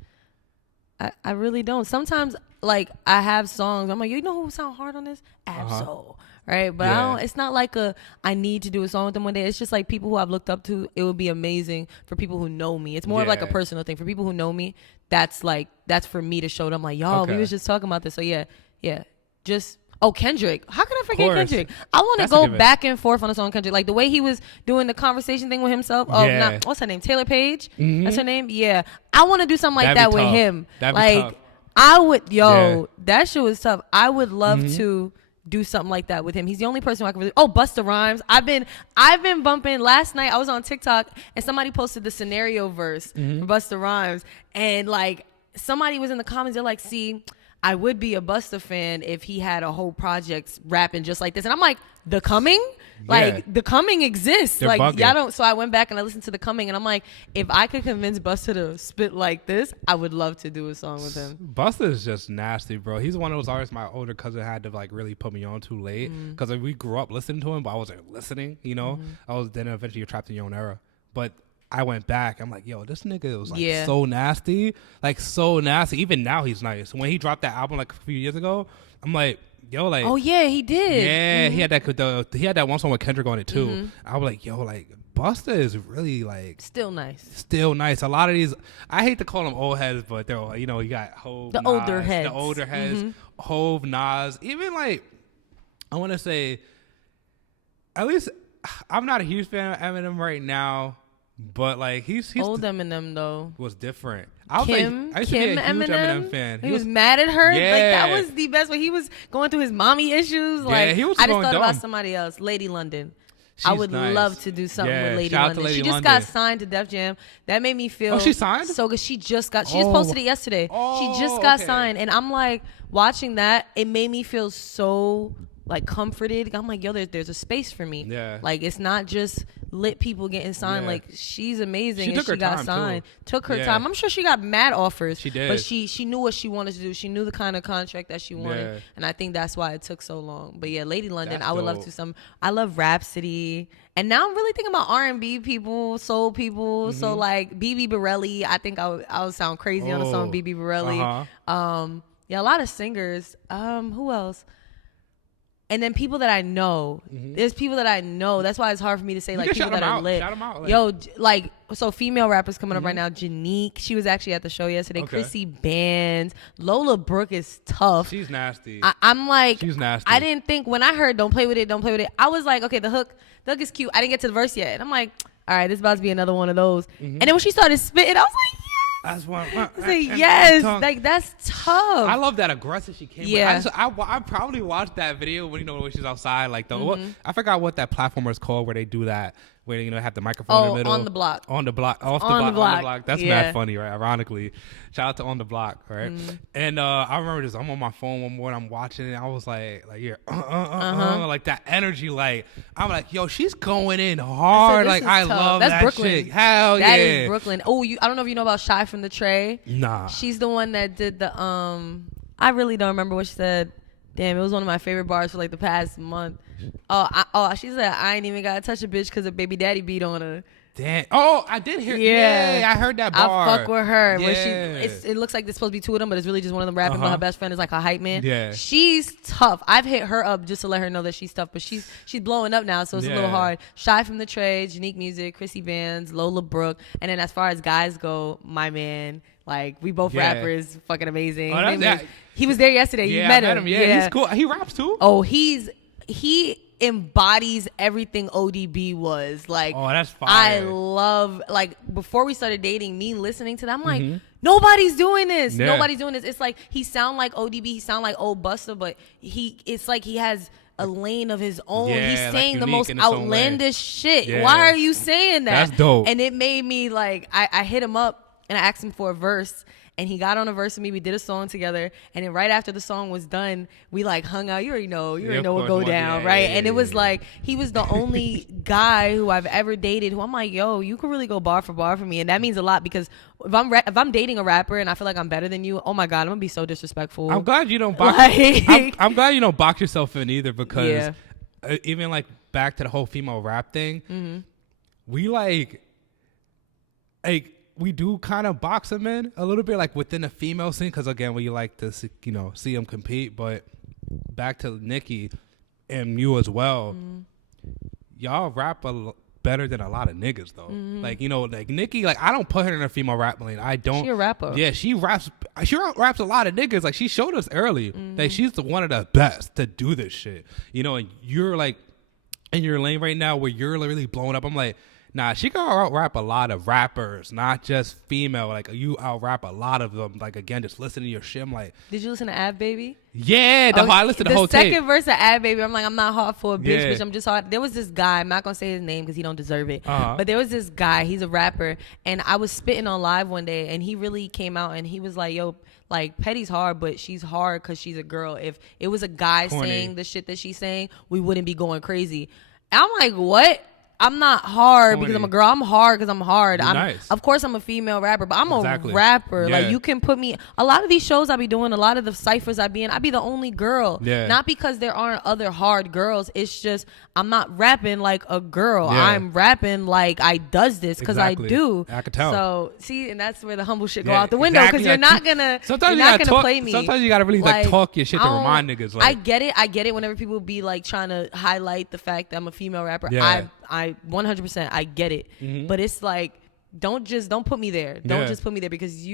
I really don't. Sometimes, like, I have songs. I'm like, you know who would sound hard on this? Absol. Right? But it's not like I need to do a song with them one day. It's just like people who I've looked up to. It would be amazing for people who know me. It's more of like a personal thing. For people who know me, that's for me to show them like, y'all, we was just talking about this. So yeah. Just Kendrick. How can I forget Kendrick? I want to go back and forth on a song Kendrick. Like the way he was doing the conversation thing with himself. What's her name? Taylor Page? That's her name? Yeah. I want to do something like that with him. That'd be tough. I would, that shit was tough. I would love to do something like that with him. He's the only person who I can really. Busta Rhymes. I've been bumping. Last night I was on TikTok and somebody posted the scenario verse for Busta Rhymes, and like somebody was in the comments. They're like, "See, I would be a Busta fan if he had a whole project rapping just like this." And I'm like, The Coming? Like, The Coming exists. They're like, bugging. Y'all don't. So I went back and I listened to The Coming, and I'm like, if I could convince Busta to spit like this, I would love to do a song with him. Busta is just nasty, bro. He's one of those artists my older cousin had to like really put me on too late, because we grew up listening to him, but I wasn't listening, you know? Then eventually you're trapped in your own era. But I went back. I'm like, yo, this nigga was like so nasty. Like, so nasty. Even now he's nice. When he dropped that album like a few years ago, I'm like, yo, like, oh yeah, he did. Yeah, he had that one song with Kendrick on it too. I was like, yo, like Busta is really like still nice. A lot of these, I hate to call them old heads, but they're, you know, you got Hove, the Nas, older heads, Hove, Nas, even like I want to say, at least I'm not a huge fan of Eminem right now. But like he's old Eminem though was different. I used to be a huge Eminem fan. He was mad at her. Yeah. Like that was the best. When he was going through his mommy issues. Like he was I just thought about somebody else. Lady London. I would love to do something with Lady London. She just got signed to Def Jam. That made me feel. Oh, she signed? So good. She just posted it yesterday. She just got signed, and I'm like watching that. It made me feel so like comforted. I'm like, yo, there's a space for me. Yeah. Like it's not just lit people getting signed. Like she's amazing, and she got signed. Took her time. I'm sure she got mad offers. She did, but she knew what she wanted to do. She knew the kind of contract that she wanted, and I think that's why it took so long. But yeah, Lady London, I would love to. I love Rhapsody, and now I'm really thinking about R&B people, soul people. So like BB Borelli, I think I would sound crazy on a song BB Borelli. Yeah, a lot of singers. Who else? And then people that I know, there's people that I know. That's why it's hard for me to say like people that are lit. Shout them out. Yo, like so female rappers coming up right now. Janique, she was actually at the show yesterday. Chrissy Bands, Lola Brooke is tough. She's nasty. I'm like, she's nasty. I didn't think when I heard "Don't play with it, don't play with it." I was like, okay, the hook is cute. I didn't get to the verse yet, and I'm like, all right, this is about to be another one of those. And then when she started spitting, I was like, that's one. Yes, like that's tough. I love that aggressive she came. Yeah, with. I probably watched that video when when she's outside. Like I forgot what that platform is called where they do that. Where have the microphone in the middle. On the block. On the block. That's mad funny, right? Ironically, shout out to On the Block, right? And I remember this. I'm on my phone one morning. I'm watching it. I was like like that energy. Like I'm like, yo, she's going in hard. Like I love that's that Brooklyn. shit. Hell that is Brooklyn. Oh, I don't know if you know about Shy from the Tray. Nah. She's the one that did the I really don't remember what she said. Damn, it was one of my favorite bars for like the past month. She said, I ain't even got to touch a bitch because a baby daddy beat on her. Damn. Oh, I did hear. Yeah, I heard that bar. I fuck with her. Yeah. Where it looks like there's supposed to be two of them, but it's really just one of them rapping. But her best friend is like a hype man. Yeah, she's tough. I've hit her up just to let her know that she's tough, but she's blowing up now, so it's a little hard. Shy from the Trades, Unique Music, Chrissy Vans, Lola Brooke, and then as far as guys go, my man. Like, we both rappers, fucking amazing. He was there yesterday. You met him. Yeah, he's cool. He raps too. Oh, he embodies everything ODB was. Like, oh, that's fire. I love, like, before we started dating, me listening to that, I'm like, nobody's doing this. Yeah. Nobody's doing this. It's like, he sound like ODB, he sound like old Busta, but it's like he has a lane of his own. Yeah, he's saying like the most outlandish shit. Yeah. Why are you saying that? That's dope. And it made me, like, I hit him up and I asked him for a verse. And he got on a verse with me. We did a song together. And then right after the song was done, we like hung out. You already know what go down, right? And it was like, he was the only guy who I've ever dated who I'm like, yo, you can really go bar for me. And that means a lot because if I'm dating a rapper and I feel like I'm better than you, oh my God, I'm going to be so disrespectful. I'm glad you don't box. I'm glad you don't box yourself in either because even like back to the whole female rap thing, we like we do kind of box them in a little bit, like within the female scene, because again, we like to see them compete. But back to Nicki and you as well, y'all rap better than a lot of niggas though. Like like Nicki, like I don't put her in a female rap lane. I don't. She a rapper. Yeah, she raps. She raps a lot of niggas. Like she showed us early that she's one of the best to do this shit. And you're like in your lane right now where you're really blowing up. I'm like, nah, she can out-rap a lot of rappers, not just female. Like, you out-rap a lot of them. Like, again, just listening to your shit, I'm like... Did you listen to Ab Baby? Yeah, I listened to the whole tape. The second verse of Ab Baby, I'm like, I'm not hard for a bitch, bitch. I'm just hard. There was this guy, I'm not going to say his name because he don't deserve it. But there was this guy, he's a rapper, and I was spitting on live one day, and he really came out, and he was like, yo... Like, Petty's hard, but she's hard because she's a girl. If it was a guy saying the shit that she's saying, we wouldn't be going crazy. And I'm like, what? I'm not hard because I'm a girl. I'm hard because I'm hard. Of course, I'm a female rapper, but I'm a rapper. Yeah. Like, you can put me... A lot of these shows I be doing, a lot of the cyphers I be in, I be the only girl. Yeah. Not because there aren't other hard girls. It's just I'm not rapping like a girl. Yeah. I'm rapping like I does this because I do. I can tell. So, see, and that's where the humble shit go out the window because you're not going to play me. Sometimes you got to really like talk your shit to remind niggas. Like, I get it whenever people be like trying to highlight the fact that I'm a female rapper. Yeah. I 100% I get it, but it's like don't put me there. Don't just put me there because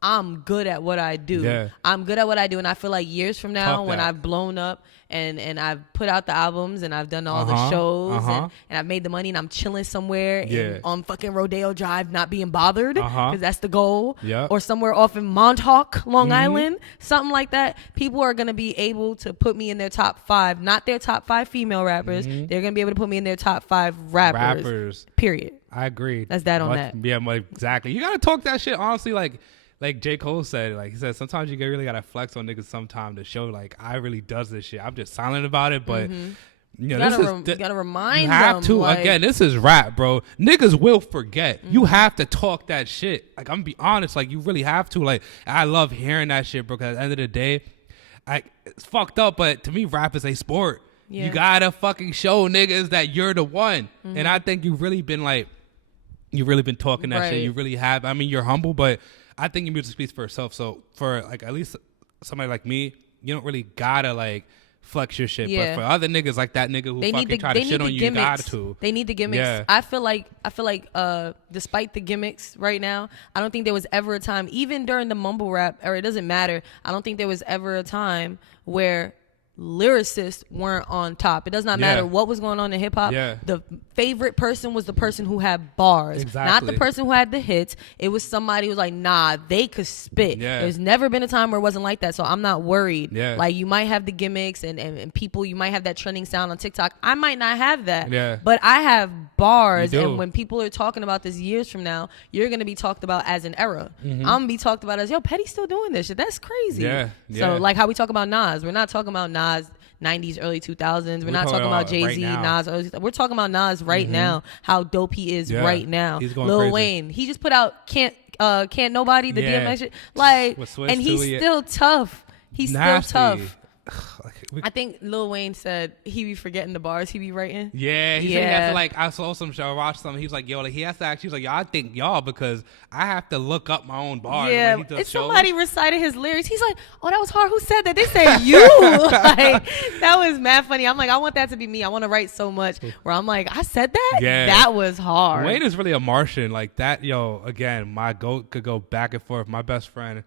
I'm good at what I do. Yeah. I'm good at what I do, and I feel like years from now when I've blown up and I've put out the albums and I've done all the shows and I've made the money and I'm chilling somewhere on fucking Rodeo Drive, not being bothered because that's the goal, or somewhere off in Montauk, Long Island, something like that. People are gonna be able to put me in their top 5, not their top 5 female rappers. They're gonna be able to put me in their top 5 rappers. Period. I agree. That's that on that. Yeah, exactly. You gotta talk that shit honestly, like J. Cole said, like he said, sometimes you really gotta flex on niggas sometime to show like I really does this shit. I'm just silent about it, but you gotta remind them. You have to. Like, again, this is rap, bro. Niggas will forget. You have to talk that shit. Like, I'm gonna be honest, like you really have to. Like, I love hearing that shit, bro. Because at the end of the day, it's fucked up, but to me, rap is a sport. Yeah. You gotta fucking show niggas that you're the one. And I think you've really been talking that shit. You really have. I mean, you're humble, but I think your music speaks for itself. So for like at least somebody like me, you don't really gotta like flex your shit. Yeah. But for other niggas like that nigga who fucking try to shit on you, you gotta to. They need the gimmicks. Yeah. I feel like despite the gimmicks right now, I don't think there was ever a time, even during the mumble rap, or it doesn't matter, I don't think there was ever a time where lyricists weren't on top. It does not matter what was going on in hip hop. The favorite person was the person who had bars, not the person who had the hits. It was somebody who was like, nah, they could spit. There's never been a time where it wasn't like that, so I'm not worried. Like, you might have the gimmicks and people, you might have that trending sound on TikTok. I might not have that, but I have bars, and when people are talking about this years from now, you're gonna be talked about as an era. I'm gonna be talked about as, yo, Petty's still doing this shit. That's crazy. So like how we talk about Nas, we're not talking about Nas 90s, early 2000s. We're not talking about Jay-Z, right Nas. We're talking about Nas right now, how dope he is right now. He's going Lil crazy. Wayne, he just put out Can't Nobody, the DMX shit. Like, and he's still tough. He's nasty. still tough. I think Lil Wayne said he be forgetting the bars he be writing. Yeah, he said he has to, like, I saw some show, I watched something. He was like, yo, like, he has to actually, he was like, yo, I think y'all, because I have to look up my own bars. Yeah, when he does if shows. somebody recited his lyrics, he's like, oh, that was hard. Who said that? They said you. Like, that was mad funny. I'm like, I want that to be me. I want to write so much where I'm like, I said that? Yeah. That was hard. Wayne is really a Martian. Like that, yo, again, my GOAT could go back and forth. My best friend,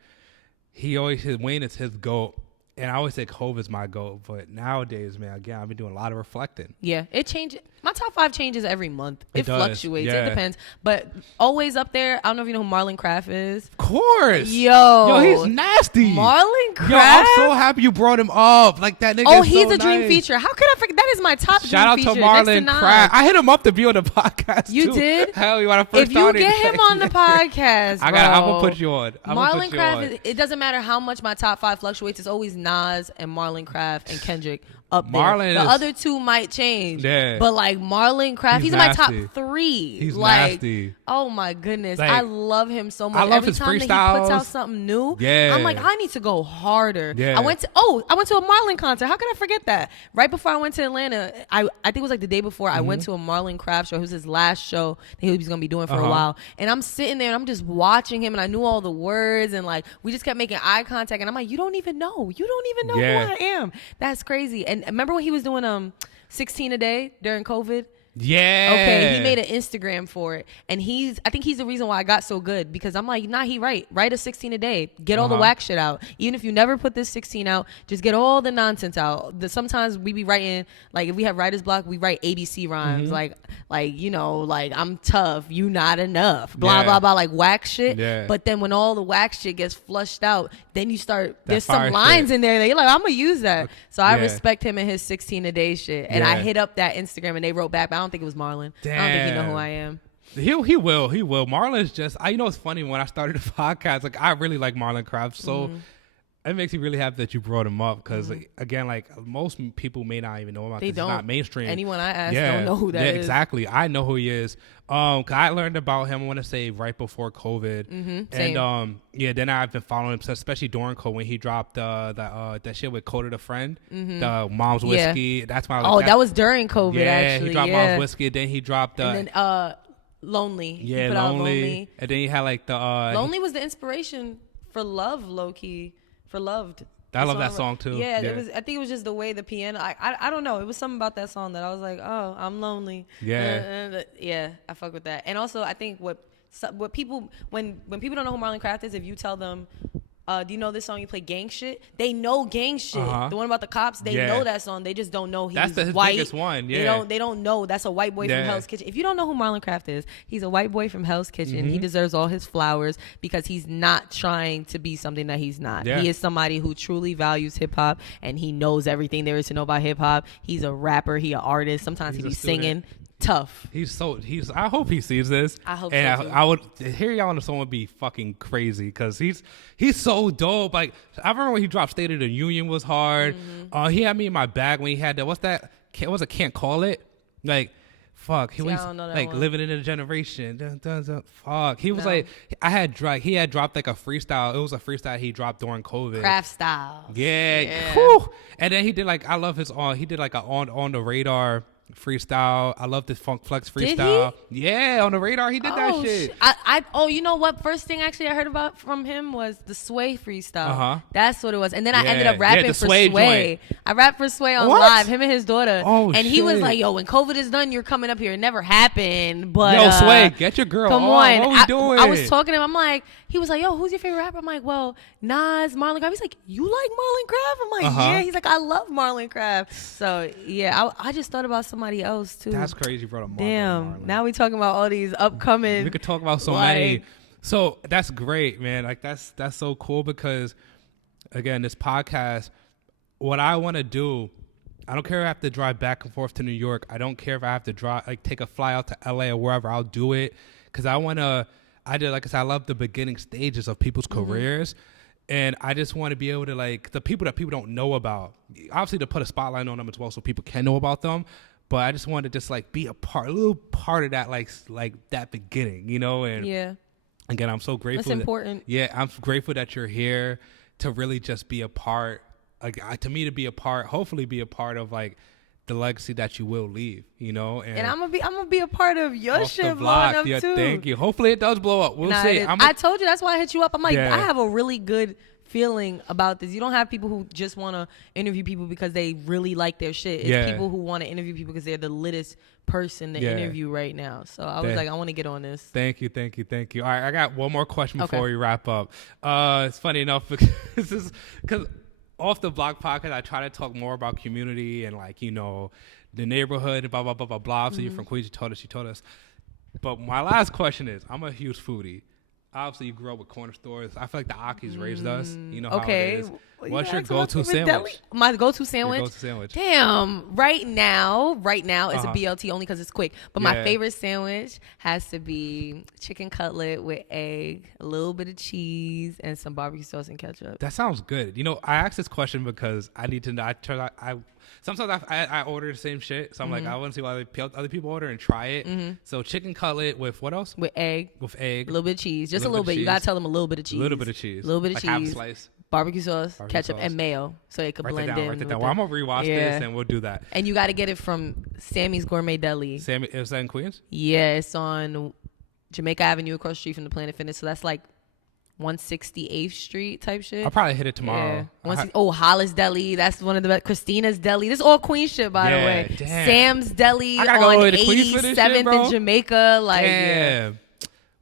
he always says Wayne is his GOAT. And I always say Hov is my GOAT. But nowadays, man, again, I've been doing a lot of reflecting. Yeah, it changes. My top 5 changes every month. It does. fluctuates. Yeah. It depends. But always up there. I don't know if you know who Marlon Craft is. Of course. Yo, he's nasty. Marlon Craft. Yo, I'm so happy you brought him up. Like that nigga. Oh, is he's so a dream nice. feature. How could I forget? That is my top Shout out dream to feature. Marlon Craft. I hit him up to be on the podcast. You too. did? Hell, you want to first If you get him on the podcast, bro, I'm gonna put you on. Marlon Craft. It doesn't matter how much my top 5 fluctuates. It's always Nas and Marlon Craft and Kendrick up there. Marlon the is, other 2 might change. Yeah. But like Marlon Craft, he's in my top 3. He's like, nasty. Oh my goodness. Like, I love him so much. I love Every his time freestyles. that he puts out something new, Yeah. I'm like, I need to go harder. Yeah. I went to a Marlon concert. How could I forget that? Right before I went to Atlanta, I think it was like the day before, I went to a Marlon Craft show. It was his last show that he was gonna be doing for a while. And I'm sitting there and I'm just watching him and I knew all the words and like we just kept making eye contact and I'm like, you don't even know who I am. That's crazy. And remember when he was doing 16 a day during COVID? Yeah. Okay, he made an Instagram for it. And I think he's the reason why I got so good because I'm like, nah, he right. Write a 16 a day. Get all the whack shit out. Even if you never put this 16 out, just get all the nonsense out. Sometimes we be writing, like if we have writer's block, we write ABC rhymes. Like, you know, like I'm tough, you not enough. Blah, blah, blah, like whack shit. Yeah. But then when all the whack shit gets flushed out, then you start, there's fire some lines shit. in there that you're like, I'm going to use that. So I Yeah. respect him and his 16 a day shit. And I hit up that Instagram and they wrote back, but I don't think it was Marlon. Damn. I don't think he know who I am. He will. Marlon's just, you know, it's funny when I started the podcast, like I really like Marlon Craft. So it makes me really happy that you brought him up because again, like most people may not even know him. They don't. It's not mainstream. Anyone I ask don't know who that is. Exactly. I know who he is. 'Cause I learned about him, I want to say right before COVID. Same. And then I've been following him, especially during COVID when he dropped that shit with Coda the Friend, the Mom's Whiskey. That's my. Like, that was during COVID. Actually, he dropped Mom's Whiskey. Then he dropped and then Lonely. Yeah, put out Lonely. And then he had like the Lonely was the inspiration for Love, low key, for Loved. I love that song too. Yeah, it was. I think it was just the way the piano. I don't know. It was something about that song that I was like, oh, I'm lonely. Yeah. Yeah, I fuck with that. And also, I think what people when people don't know who Marlon Craft is, if you tell them, do you know this song? You play Gang Shit. They know Gang Shit. The one about the cops. They know that song. They just don't know he's that's his white. biggest one. Yeah. They don't know that's a white boy from Hell's Kitchen. If you don't know who Marlon Craft is, he's a white boy from Hell's Kitchen. He deserves all his flowers because he's not trying to be something that he's not. He is somebody who truly values hip hop and he knows everything there is to know about hip hop. He's a rapper. He an artist. Sometimes he be singing. Tough. I hope he sees this. I hope and so too. I would hear y'all on the song would be fucking crazy because he's so dope. Like I remember when he dropped State of the Union was hard. He had me in my bag when he had that. What's that? Can't Call It. Like fuck. He was like one. Living in a generation. Fuck. He was like he had dropped like a freestyle. It was a freestyle he dropped during COVID. Craft style. Yeah. Whew. And then he did like I love his he did like a on the radar freestyle. I love this Funk Flex freestyle. Yeah, on the radar he did that shit. You know what? First thing actually I heard about from him was the Sway freestyle. That's what it was. And then I ended up rapping for Sway. I rapped for Sway on live, him and his daughter. And he was like, yo, when COVID is done, you're coming up here. It never happened. But yo, Sway, get your girl. Come on. What we doing? I was talking to him. I'm like, he was like, yo, who's your favorite rapper? I'm like, well, Nas, Marlon Craft. He's like, you like Marlon Craft? I'm like, yeah. He's like, I love Marlon Craft. So yeah, I just thought about somebody else too. That's crazy, bro. Damn. Now we talking about all these upcoming. We could talk about so many. So that's great, man. Like that's so cool because, again, this podcast. What I want to do, I don't care if I have to drive back and forth to New York. I don't care if I have to take a fly out to LA or wherever. I'll do it because I want to. Like I said, I love the beginning stages of people's careers. And I just want to be able to, like, the people that people don't know about, obviously to put a spotlight on them as well so people can know about them. But I just want to just, like, be a little part of that, like that beginning, you know? And again, I'm so grateful. That's important. I'm grateful that you're here to really just be a part to me to be a part, hopefully be a part of like the legacy that you will leave, you know. And I'm gonna be a part of your shit blowing up too. Thank you. Hopefully it does blow up. We'll see. I told you, that's why I hit you up. I'm like, I have a really good feeling about this. You don't have people who just want to interview people because they really like their shit. It's people who want to interview people because they're the littest person to interview right now. So I was like, I want to get on this. Thank you. All right, I got one more question before we wrap up. It's funny enough because off the block podcast, I try to talk more about community and like, you know, the neighborhood, blah, blah, blah, blah, blah. So you're from Queens, you told us. But my last question is, I'm a huge foodie. Obviously, you grew up with corner stores. I feel like the Aki's raised us. You know how it is. What's your go-to sandwich? My go-to sandwich? Damn. Right now is a BLT only because it's quick. But my favorite sandwich has to be chicken cutlet with egg, a little bit of cheese, and some barbecue sauce and ketchup. That sounds good. You know, I asked this question because I need to know. Sometimes I order the same shit. So I'm like, I want to see what other people order and try it. So chicken cutlet with what else? With egg. A little bit of cheese. Just a little bit. You got to tell them a little bit of cheese. A little bit of cheese. Like half a slice. Barbecue sauce, ketchup, and mayo, so it could blend in. Write that down. Well, I'm gonna rewatch this, and we'll do that. And you got to get it from Sammy's Gourmet Deli. Sammy, is that in Queens? Yeah, it's on Jamaica Avenue, across the street from the Planet Fitness. So that's like 168th Street type shit. I'll probably hit it tomorrow. Yeah. Hollis Deli. That's one of the best. Christina's Deli. This is all Queen shit, by the way. Damn. Sam's Deli on 87th in Jamaica. Like, damn.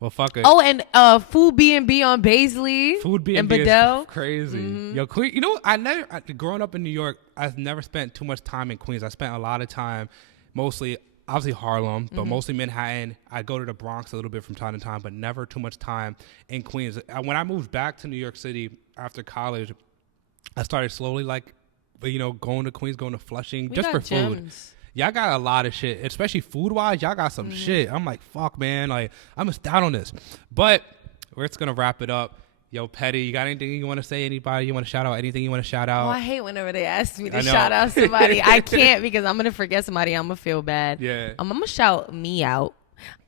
Well, fuck it. Oh, and Food B&B on Baisley. Food B&B and Bedell. Is crazy. Yo, Queen. You know, growing up in New York, I've never spent too much time in Queens. I spent a lot of time, mostly, obviously Harlem, but mostly Manhattan. I go to the Bronx a little bit from time to time, but never too much time in Queens. When I moved back to New York City after college, I started slowly, like, you know, going to Queens, going to Flushing, just for food. Y'all got a lot of shit, especially food-wise. Y'all got some shit. I'm like, fuck, man. Like, I'm just down on this. But we're just going to wrap it up. Yo, Petty, you got anything you want to say? Anybody you want to shout out? Anything you want to shout out? Oh, I hate whenever they ask me to shout out somebody. I can't because I'm going to forget somebody. I'm going to feel bad. Yeah. I'm going to shout me out.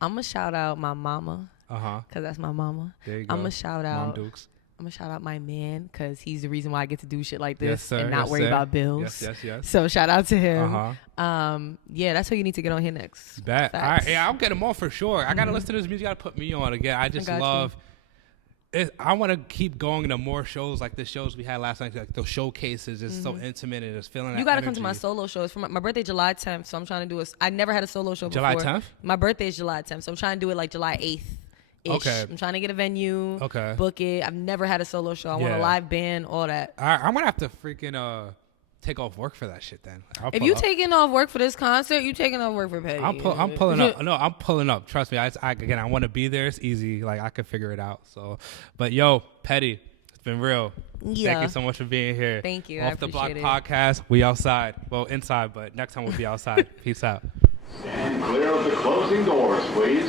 I'm going to shout out my mama. Because that's my mama. There you go. I'm going to shout out. Mom Dukes. I'm going to shout out my man because he's the reason why I get to do shit like this and not worry about bills. Yes. So shout out to him. Yeah, that's who you need to get on here next. Bet. All right, yeah, I'll get him on for sure. I got to listen to this music. You got to put me on again. I just love it. I want to keep going to more shows like the shows we had last night, like those showcases. It's so intimate and just feeling that. You got to come to my solo show. It's for my birthday, July 10th. So I'm trying to do I never had a solo show before. July 10th? My birthday is July 10th. So I'm trying to do it like July 8th. Okay. I'm trying to get a venue. Okay. Book it. I've never had a solo show. I want a live band, all that. All right, I'm gonna have to freaking take off work for that shit then. If you taking off work for this concert, you taking off work for Petty. I'm pulling up. No, I'm pulling up. Trust me. I want to be there. It's easy. Like I could figure it out. So, but yo, Petty, it's been real. Yeah. Thank you so much for being here. Thank you. Off the Block podcast. We outside. Well, inside, but next time we'll be outside. Peace out. Stand clear of the closing doors, please.